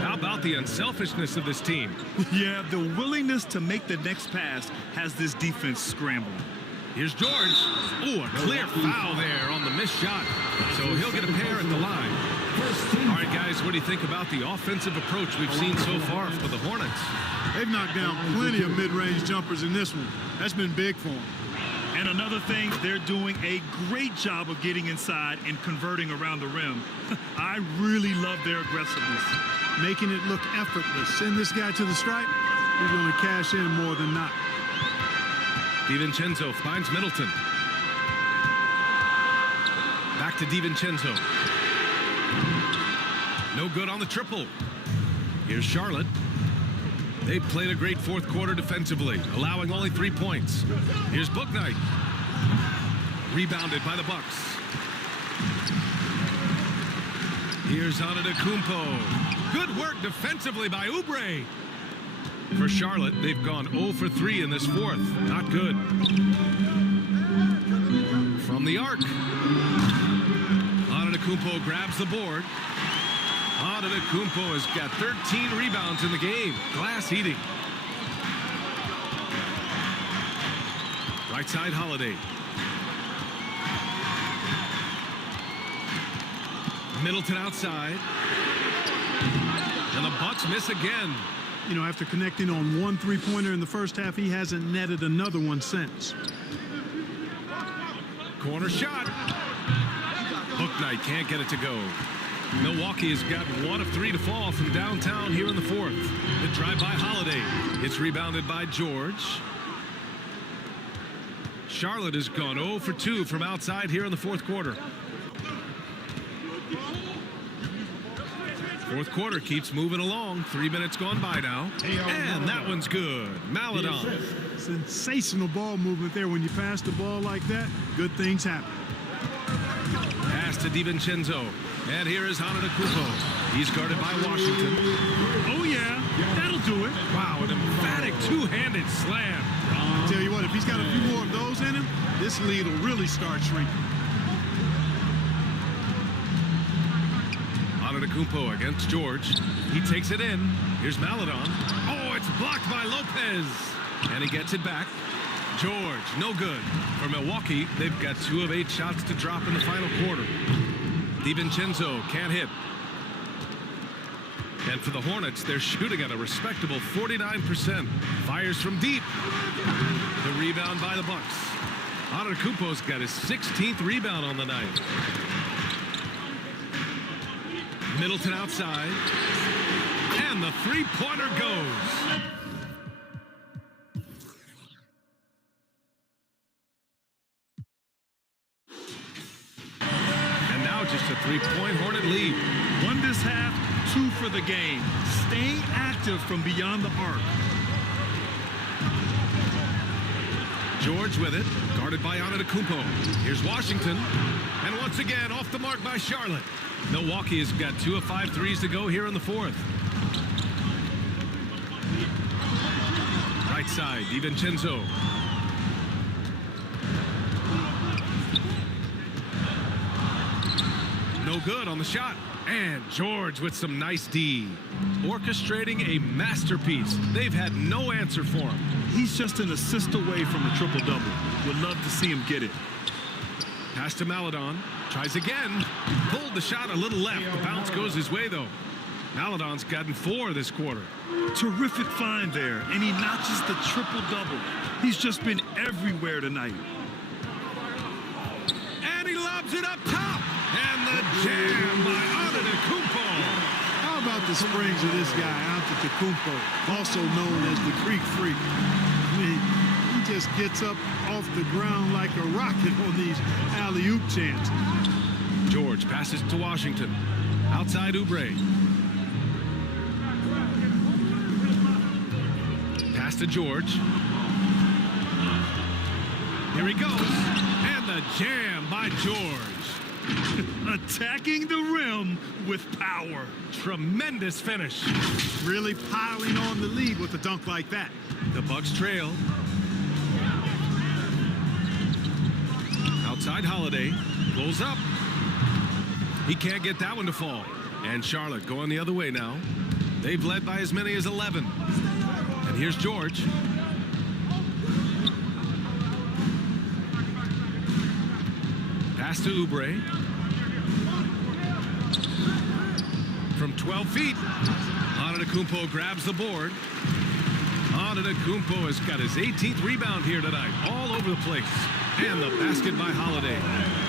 How about the unselfishness of this team? Yeah, the willingness to make the next pass has this defense scrambling. Here's George. Oh, a clear foul there on the missed shot. So he'll get a pair at the line. All right, guys, what do you think about the offensive approach we've seen so far for the Hornets? They've knocked down plenty of mid-range jumpers in this one. That's been big for them. And another thing, they're doing a great job of getting inside and converting around the rim. I really love their aggressiveness. Making it look effortless. Send this guy to the stripe, we're going to cash in more than not. DiVincenzo finds Middleton. Back to DiVincenzo. No good on the triple. Here's Charlotte. They played a great fourth quarter defensively, allowing only 3 points. Here's Bouknight. Rebounded by the Bucks. Here's Antetokounmpo. Good work defensively by Oubre. For Charlotte, they've gone 0 for 3 in this fourth. Not good. From the arc. Antetokounmpo grabs the board. Antetokounmpo has got 13 rebounds in the game. Glass eating. Right side, Holiday. Middleton outside. And the Bucks miss again. You know, after connecting on 1 3-pointer in the first half, he hasn't netted another one since. Corner shot. Bouknight can't get it to go. Milwaukee has got 1 of 3 to fall from downtown here in the fourth. The drive by Holiday. It's rebounded by George. Charlotte has gone 0 for 2 from outside here in the fourth quarter. Fourth quarter keeps moving along. 3 minutes gone by now. And that one's good. Maladon. Sensational ball movement there. When you pass the ball like that, good things happen. Pass to DiVincenzo. And here is Antetokounmpo. He's guarded by Washington. Oh, yeah. That'll do it. Wow, an emphatic two-handed slam. I tell you what, if he's got a few more of those in him, this lead will really start shrinking. Antetokounmpo against George. He takes it in. Here's Maladon. Oh, it's blocked by Lopez. And he gets it back. George, no good. For Milwaukee, they've got 2 of 8 shots to drop in the final quarter. DiVincenzo can't hit. And for the Hornets, they're shooting at a respectable 49%. Fires from deep. The rebound by the Bucks. Antetokounmpo's got his 16th rebound on the night. Middleton outside. And the three-pointer goes. And now just a 3-point Hornet lead. 1 this half, 2 for the game. Staying active from beyond the arc. George with it, guarded by Antetokounmpo. Here's Washington, and once again off the mark by Charlotte. Milwaukee has got 2 of 5 threes to go here in the fourth. Right side, DiVincenzo. No good on the shot. And George with some nice D. Orchestrating a masterpiece. They've had no answer for him. He's just an assist away from a triple-double. Would love to see him get it. Pass to Maladon. Tries again. Pulled the shot a little left. The bounce goes his way, though. Maladon's gotten 4 this quarter. Terrific find there, and he notches the triple-double. He's just been everywhere tonight. And he lobs it up top. And the jam by Antetokounmpo. How about the springs of this guy, Antetokounmpo, also known as the Greek Freak? I mean, he just gets up off the ground like a rocket on these alley-oop chances. George passes to Washington. Outside Oubre. Pass to George. Here he goes. And the jam by George. Attacking the rim with power. Tremendous finish. Really piling on the lead with a dunk like that. The Bucks trail. Outside Holiday. Goes up. He can't get that one to fall. And Charlotte going the other way now. They've led by as many as 11. And here's George. Pass to Oubre. From 12 feet, Antetokounmpo grabs the board. Antetokounmpo has got his 18th rebound here tonight, all over the place. And the basket by Holiday.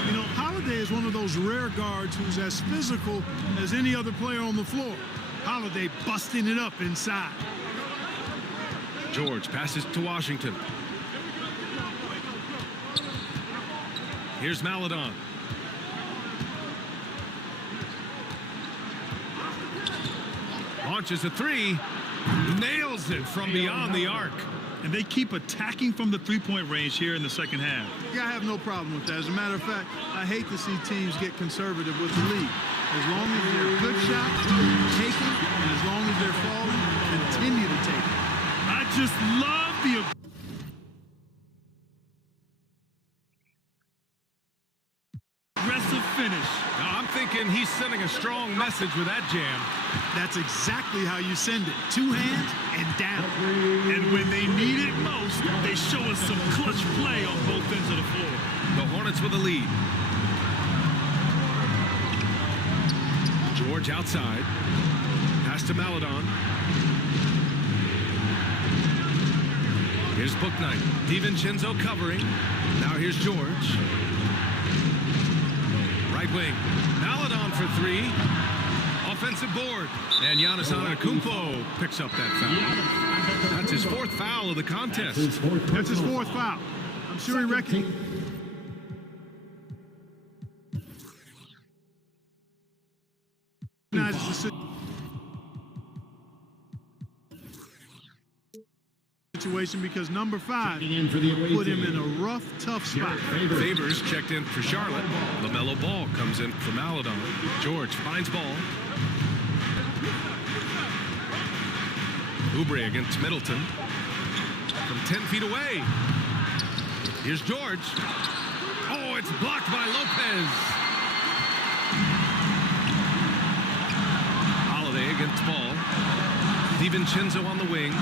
You know, Holiday is one of those rare guards who's as physical as any other player on the floor. Holiday busting it up inside. George passes to Washington. Here's Maladon. Launches a 3. Nails it from beyond the arc. And they keep attacking from the three-point range here in the second half. Yeah, I have no problem with that. As a matter of fact, I hate to see teams get conservative with the lead. As long as they're good shots, take it, and as long as they're falling, continue to take it. I just love the aggressive finish. Now, I'm thinking he's sending a strong message with that jam. That's exactly how you send it. 2 hands and down. And when they need it most, they show us some clutch play on both ends of the floor. The Hornets with a lead. George outside. Pass to Maladon. Here's Bouknight. DiVincenzo covering. Now here's George. Right wing. Maladon. Maledon for three. Offensive board. And Giannis Antetokounmpo picks up that foul. That's his fourth foul of the contest. That's his fourth foul. I'm sure he recognizes. The situation because number 5 put him in a rough, tough spot. Favors checked in for Charlotte. LaMelo Ball comes in for Maledon. George finds ball. Oubre against Middleton. From 10 feet away. Here's George. Oh, it's blocked by Lopez. Holiday against Ball. DiVincenzo on the wing.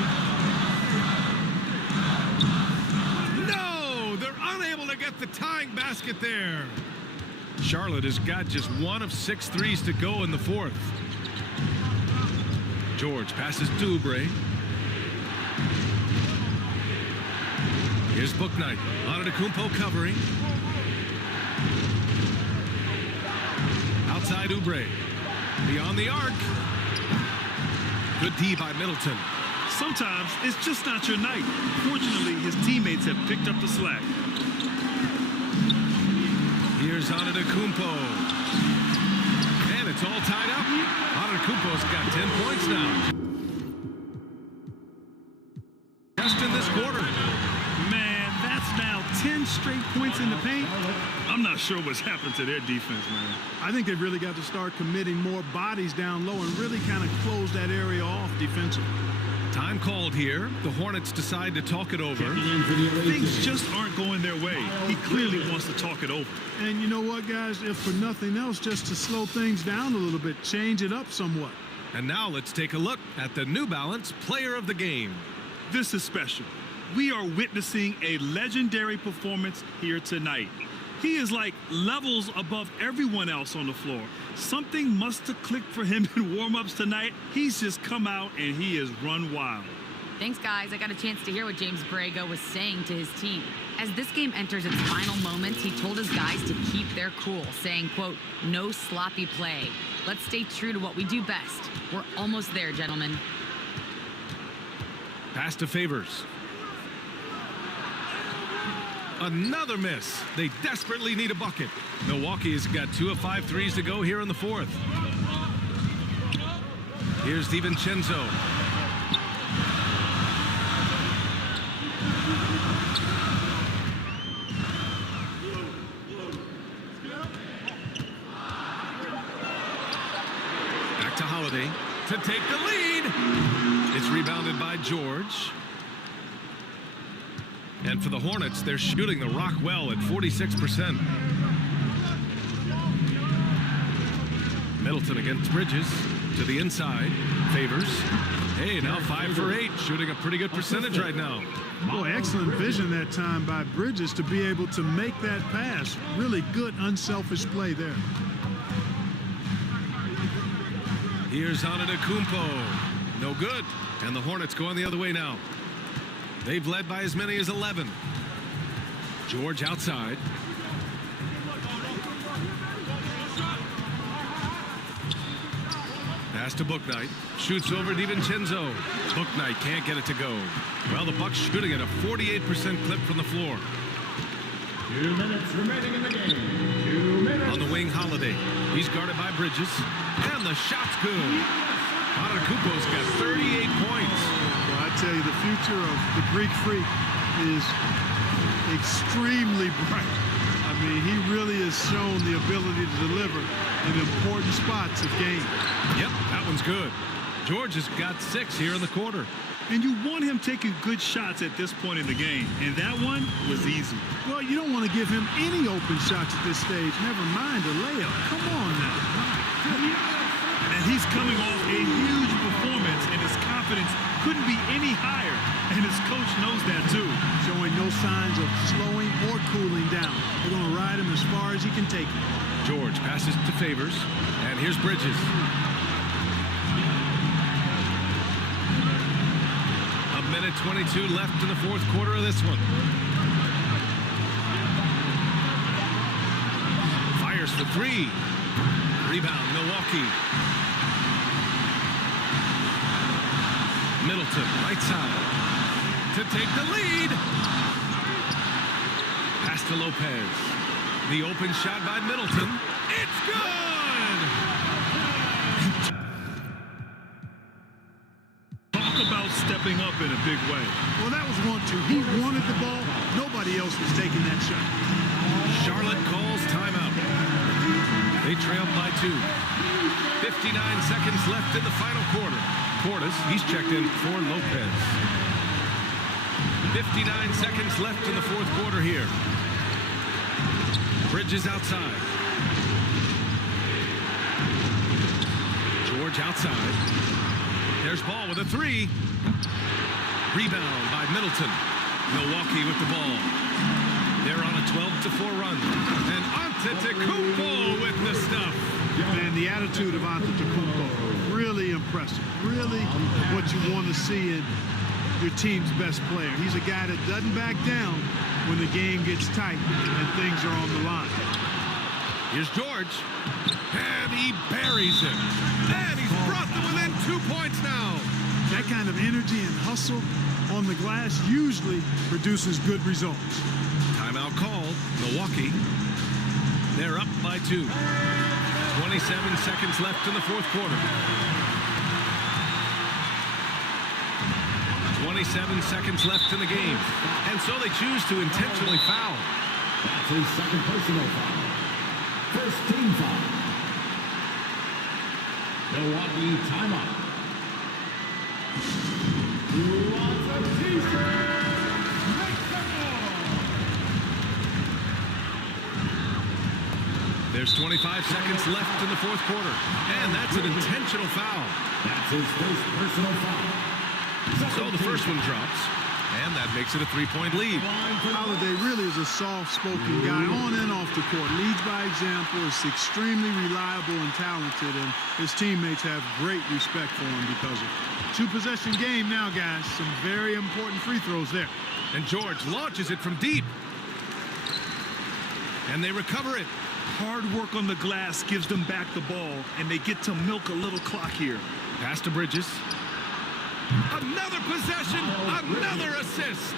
No! They're unable to get the tying basket there. Charlotte has got just 1 of 6 threes to go in the fourth. George passes to Oubre. Here's Bouknight. Antetokounmpo covering. Outside Oubre. Beyond the arc. Good D by Middleton. Sometimes it's just not your night. Fortunately, his teammates have picked up the slack. Here's Antetokounmpo. And it's all tied up. Antetokounmpo's got 10 points now. Just in this quarter. Man, that's now 10 straight points in the paint. I'm not sure what's happened to their defense, man. I think they've really got to start committing more bodies down low and really kind of close that area off defensively. Time called here. The Hornets decide to talk it over. Things just aren't going their way. He clearly wants to talk it over. And you know what, guys? If for nothing else, just to slow things down a little bit, change it up somewhat. And now let's take a look at the New Balance Player of the Game. This is special. We are witnessing a legendary performance here tonight. He is like levels above everyone else on the floor. Something must have clicked for him in warm-ups tonight. He's just come out and he has run wild. Thanks, guys. I got a chance to hear what James Borrego was saying to his team. As this game enters its final moments, he told his guys to keep their cool, saying, quote, no sloppy play. Let's stay true to what we do best. We're almost there, gentlemen. Pass to Favors. Another miss. They desperately need a bucket. Milwaukee has got 2 of 5 threes to go here in the fourth. Here's DiVincenzo. Back to Holiday to take the lead. It's rebounded by George. And for the Hornets, they're shooting the rock well at 46%. Middleton against Bridges to the inside. Favors. Hey, now 5 for 8, shooting a pretty good percentage right now. Boy, excellent vision that time by Bridges to be able to make that pass. Really good, unselfish play there. Here's Antetokounmpo. No good. And the Hornets going the other way now. They've led by as many as 11. George outside. Pass to Bouknight. Shoots over DiVincenzo. Bouknight can't get it to go. Well, the Bucks shooting at a 48% clip from the floor. 2 minutes remaining in the game. 2 minutes. On the wing, Holiday. He's guarded by Bridges. And the shot's good. Antetokounmpo's got 38 points. Well, I tell you, the future of the Greek Freak is extremely bright. I mean, he really has shown the ability to deliver in important spots of game. Yep, that one's good. George has got 6 here in the quarter. And you want him taking good shots at this point in the game. And that one was easy. Well, you don't want to give him any open shots at this stage. Never mind a layup. Come on now. And he's coming off a huge performance, and his confidence couldn't be any higher. And his coach knows that, too. Showing no signs of slowing or cooling down. They're going to ride him as far as he can take him. George passes to Favors. And here's Bridges. A minute 22 left in the fourth quarter of this one. Fires for 3. Rebound, Milwaukee. Middleton, right side, to take the lead. Pass to Lopez. The open shot by Middleton. It's good! Talk about stepping up in a big way. Well, that was 1-2. He wanted the ball. Nobody else was taking that shot. Charlotte calls timeout. They trail by 2. 59 seconds left in the final quarter. Portis, he's checked in for Lopez. 59 seconds left in the fourth quarter here. Bridges outside. George outside. There's Ball with a 3. Rebound by Middleton. Milwaukee with the ball. They're on a 12-4 run. And Antetokounmpo with the stuff. Man, the attitude of Antetokounmpo, really impressive. Really what you want to see in your team's best player. He's a guy that doesn't back down when the game gets tight and things are on the line. Here's George. And he buries him. And he's brought them within 2 points now. That kind of energy and hustle on the glass usually produces good results. Timeout called. Milwaukee. They're up by 2. 27 seconds left in the fourth quarter. 27 seconds left in the game. And so they choose to intentionally foul. That's his second personal foul. First team foul. Milwaukee timeout. Who wants a t-shirt? There's 25 seconds left in the fourth quarter. And that's an intentional foul. That's his first personal foul. So the first one drops. And that makes it a 3-point lead. Holiday really is a soft-spoken guy on and off the court. Leads by example, is extremely reliable and talented, and his teammates have great respect for him because of it. 2-possession game now, guys. Some very important free throws there. And George launches it from deep. And they recover it. Hard work on the glass gives them back the ball, and they get to milk a little clock here. Pass to Bridges. Another possession, another assist.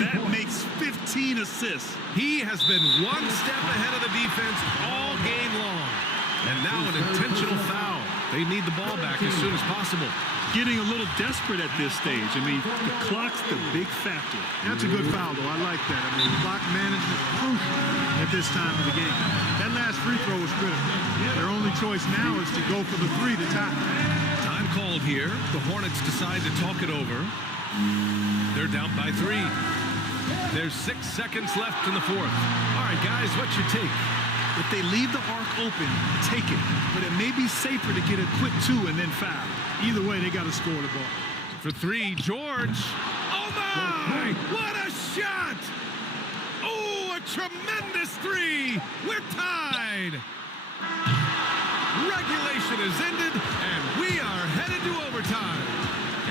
That makes 15 assists. He has been one step ahead of the defense all game long. And now an intentional foul. They need the ball back as soon as possible. Getting a little desperate at this stage. I mean, the clock's the big factor. That's a good foul, though. I like that. I mean, clock management crucial at this time of the game. That last free throw was critical. Their only choice now is to go for the 3 to tie. Time called here. The Hornets decide to talk it over. They're down by 3. There's 6 seconds left in the fourth. All right, guys, what's your take? If they leave the arc open, take it. But it may be safer to get a quick 2 and then foul. Either way, they got to score the ball. For 3, George. Oh, my! What a shot! Oh, a tremendous 3! We're tied! Regulation is ended, and we are headed to overtime.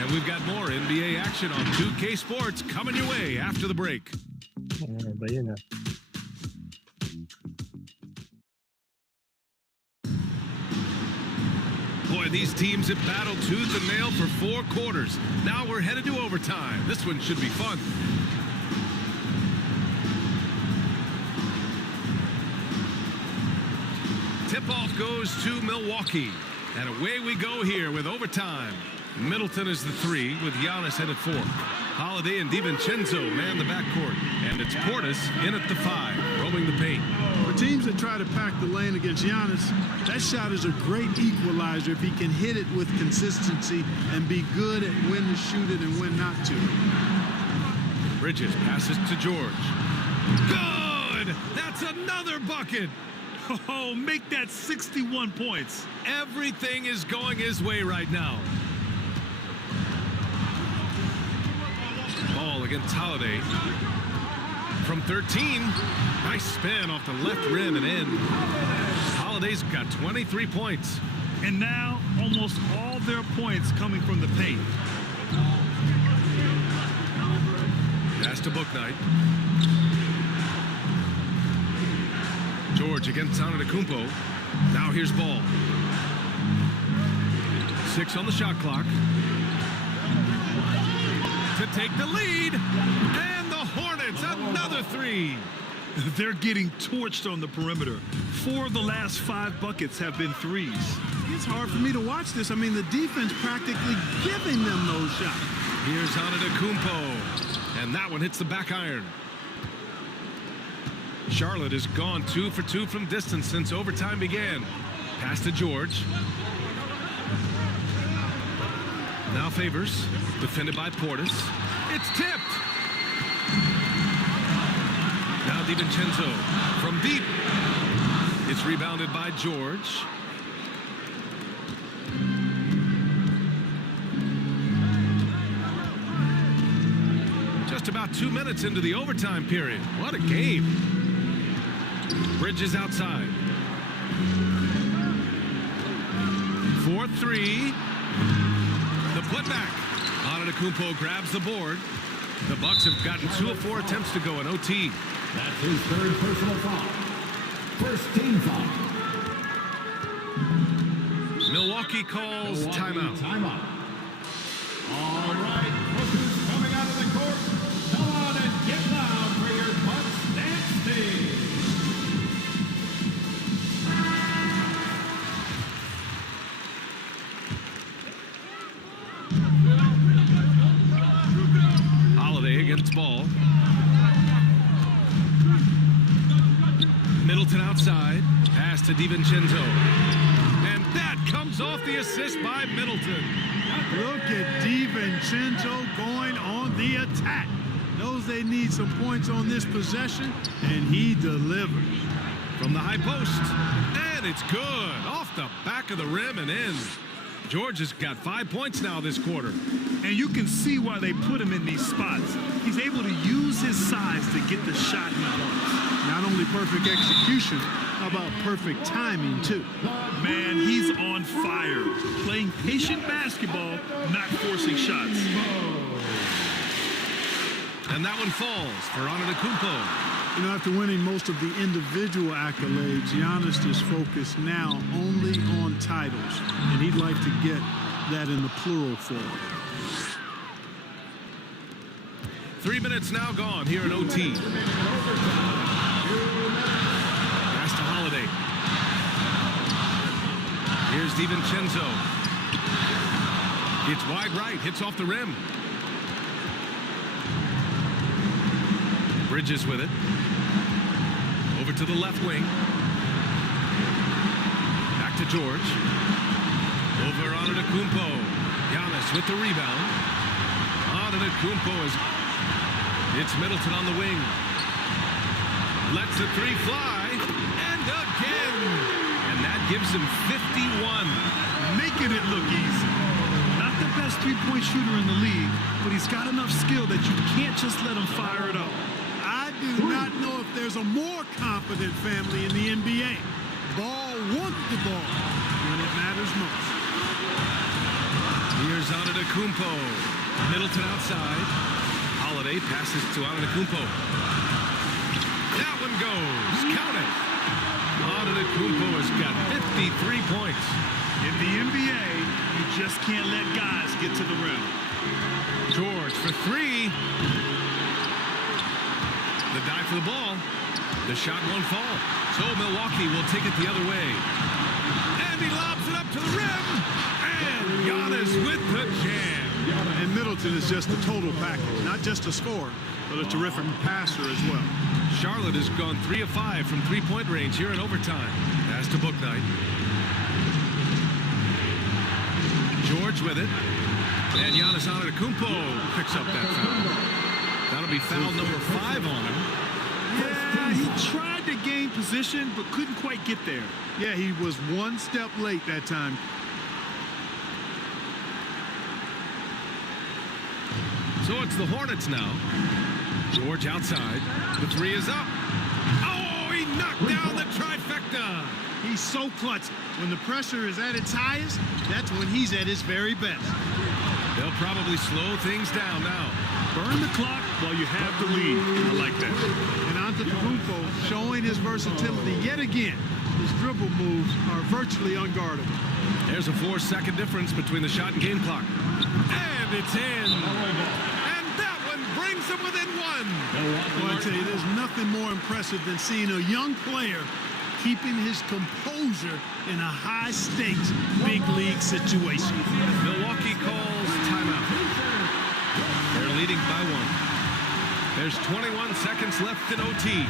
And we've got more NBA action on 2K Sports coming your way after the break. Boy, these teams have battled tooth and nail for 4 quarters. Now we're headed to overtime. This one should be fun. Tip-off goes to Milwaukee. And away we go here with overtime. Middleton is the 3 with Giannis in at 4. Holiday and DiVincenzo man the backcourt. And it's Portis in at the 5, roaming the paint. For teams that try to pack the lane against Giannis, that shot is a great equalizer if he can hit it with consistency and be good at when to shoot it and when not to. Bridges passes to George. Good! That's another bucket! Oh, make that 61 points. Everything is going his way right now. Ball against Holiday. From 13. Nice spin off the left rim and in. Holiday's got 23 points. And now, almost all their points coming from the paint. Pass to Bouknight. George against Antetokounmpo. Now here's ball. 6 on the shot clock. To take the lead. And the Hornets, another 3. They're getting torched on the perimeter. 4 of the last 5 buckets have been threes. It's hard for me to watch this. I mean, the defense practically giving them those shots. Here's Antetokounmpo, and that one hits the back iron. Charlotte has gone 2 for 2 from distance since overtime began. Pass to George. Now Favors, defended by Portis. It's tipped. Now DiVincenzo from deep. It's rebounded by George. Just about 2 minutes into the overtime period. What a game. Bridges outside. 4-3. The putback. Antetokounmpo grabs the board. The Bucks have gotten 2 of 4 attempts to go in OT. That's his 3rd personal foul. First team foul. Milwaukee calls timeout. Timeout. All right, Bucks coming out of the court. Come on and get down for your Bucks dance team. Holiday against Ball. Middleton outside. Pass to DiVincenzo. And that comes off the assist by Middleton. Look at DiVincenzo going on the attack. Knows they need some points on this possession, and he delivers. From the high post. And it's good. Off the back of the rim and in. George has got 5 points now this quarter. And you can see why they put him in these spots. He's able to use his size to get the shot he wants. Not only perfect execution, how about perfect timing, too? Man, he's on fire. Playing patient basketball, not forcing shots. And that one falls for Antetokounmpo. You know, after winning most of the individual accolades, Giannis is focused now only on titles, and he'd like to get that in the plural form. 3 minutes now gone here in OT. Pass to Holiday. Here's DiVincenzo. It's wide right, hits off the rim. Bridges with it. Over to the left wing. Back to George. Over Antetokounmpo. Giannis with the rebound. Antetokounmpo is... It's Middleton on the wing. Lets the 3 fly. And again. And that gives him 51. Making it look easy. Not the best three-point shooter in the league, but he's got enough skill that you can't just let him fire it up. I do not know if there's a more confident family in the NBA. Ball wants the ball when it matters most. Here's Antetokounmpo. Middleton outside. Holiday passes to Antetokounmpo. That one goes. Count it. Antetokounmpo has got 53 points. In the NBA, you just can't let guys get to the rim. George for 3. The dive for the ball. The shot won't fall. So Milwaukee will take it the other way. And he lobs it up to the rim. And Giannis with the jam. And Middleton is just a total package. Not just a scorer, but a terrific passer as well. Charlotte has gone 3 of 5 from 3-point range here in overtime. Pass to Bouknight. George with it. And Giannis Antetokounmpo picks up that foul. That'll be foul number 5 on him. Yeah, he tried to gain position, but couldn't quite get there. Yeah, he was one step late that time. So it's the Hornets now. George outside. The 3 is up. Oh, he knocked down the trifecta. He's so clutch. When the pressure is at its highest, that's when he's at his very best. They'll probably slow things down now. Burn the clock while you have the lead. I like that. And Antetokounmpo showing his versatility yet again. His dribble moves are virtually unguardable. There's a 4-second difference between the shot and game clock. And it's in. And that one brings them within one. Well, I tell you, there's nothing more impressive than seeing a young player keeping his composure in a high-stakes, big-league situation. Milwaukee calls timeout. They're leading by 1. There's 21 seconds left in OT.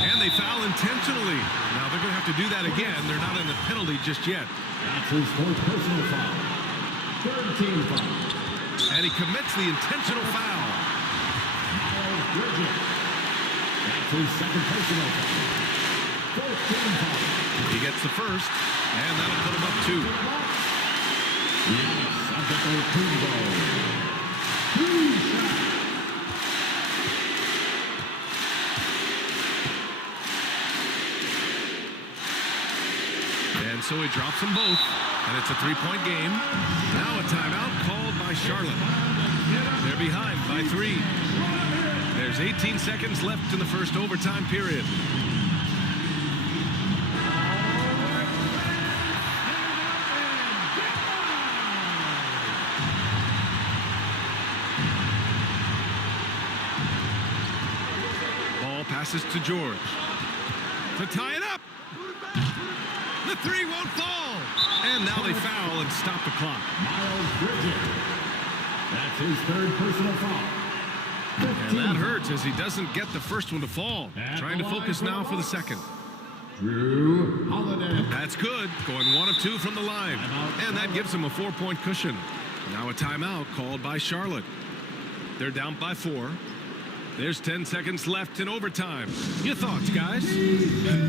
And they foul intentionally. Now they're going to have to do that again. They're not in the penalty just yet. That's his fourth personal foul. Third team foul. And he commits the intentional foul. Miles Bridges. That's his second personal foul. Fourth team foul. He gets the first, and that'll put him up 2. Giannis at the 13 ball. 2 shots. And so he drops them both, and it's a 3-point game. Now a timeout called by Charlotte. They're behind by 3. There's 18 seconds left in the first overtime period. Ball passes to George to tie it up. The 3 won't fall. And now they foul and stop the clock. Miles Bridges. That's his third personal foul. And that hurts as he doesn't get the first one to fall. Trying to focus now for the second. Drew Holiday. That's good. Going 1 of 2 from the line. And that gives him a 4-point cushion. Now a timeout called by Charlotte. They're down by 4. There's 10 seconds left in overtime. Your thoughts, guys?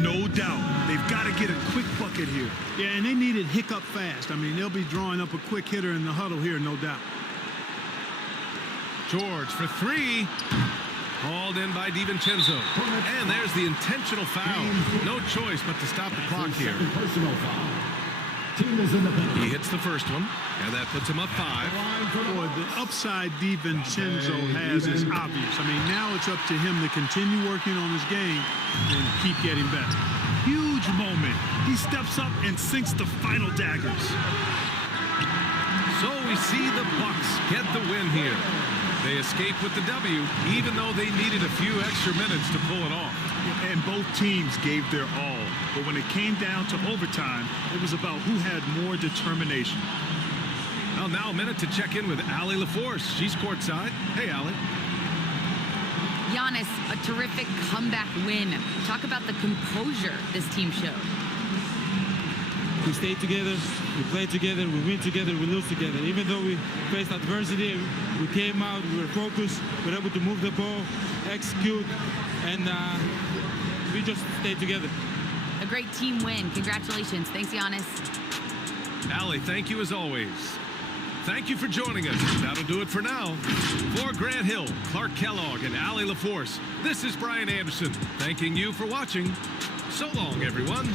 No doubt. They've got to get a quick bucket here. Yeah, and they need it hiccup fast. I mean, they'll be drawing up a quick hitter in the huddle here, no doubt. George for 3. Hauled in by DiVincenzo. And there's the intentional foul. No choice but to stop the clock here. Personal foul. Team is in the penalty. He hits the first one, and that puts him up 5. Boy, the upside DiVincenzo has is obvious. I mean, now it's up to him to continue working on his game and keep getting better. Huge moment. He steps up and sinks the final daggers. So we see the Bucks get the win here. They escape with the W, even though they needed a few extra minutes to pull it off. And both teams gave their all. But when it came down to overtime, it was about who had more determination. Well, now a minute to check in with Allie LaForce. She's courtside. Hey, Allie. Giannis, a terrific comeback win. Talk about the composure this team showed. We stay together, we play together, we win together, we lose together. Even though we faced adversity, we came out, we were focused, we were able to move the ball, execute, and we just stayed together. A great team win. Congratulations. Thanks, Giannis. Allie, thank you as always. Thank you for joining us. That'll do it for now. For Grant Hill, Clark Kellogg, and Allie LaForce, this is Brian Anderson, thanking you for watching. So long, everyone.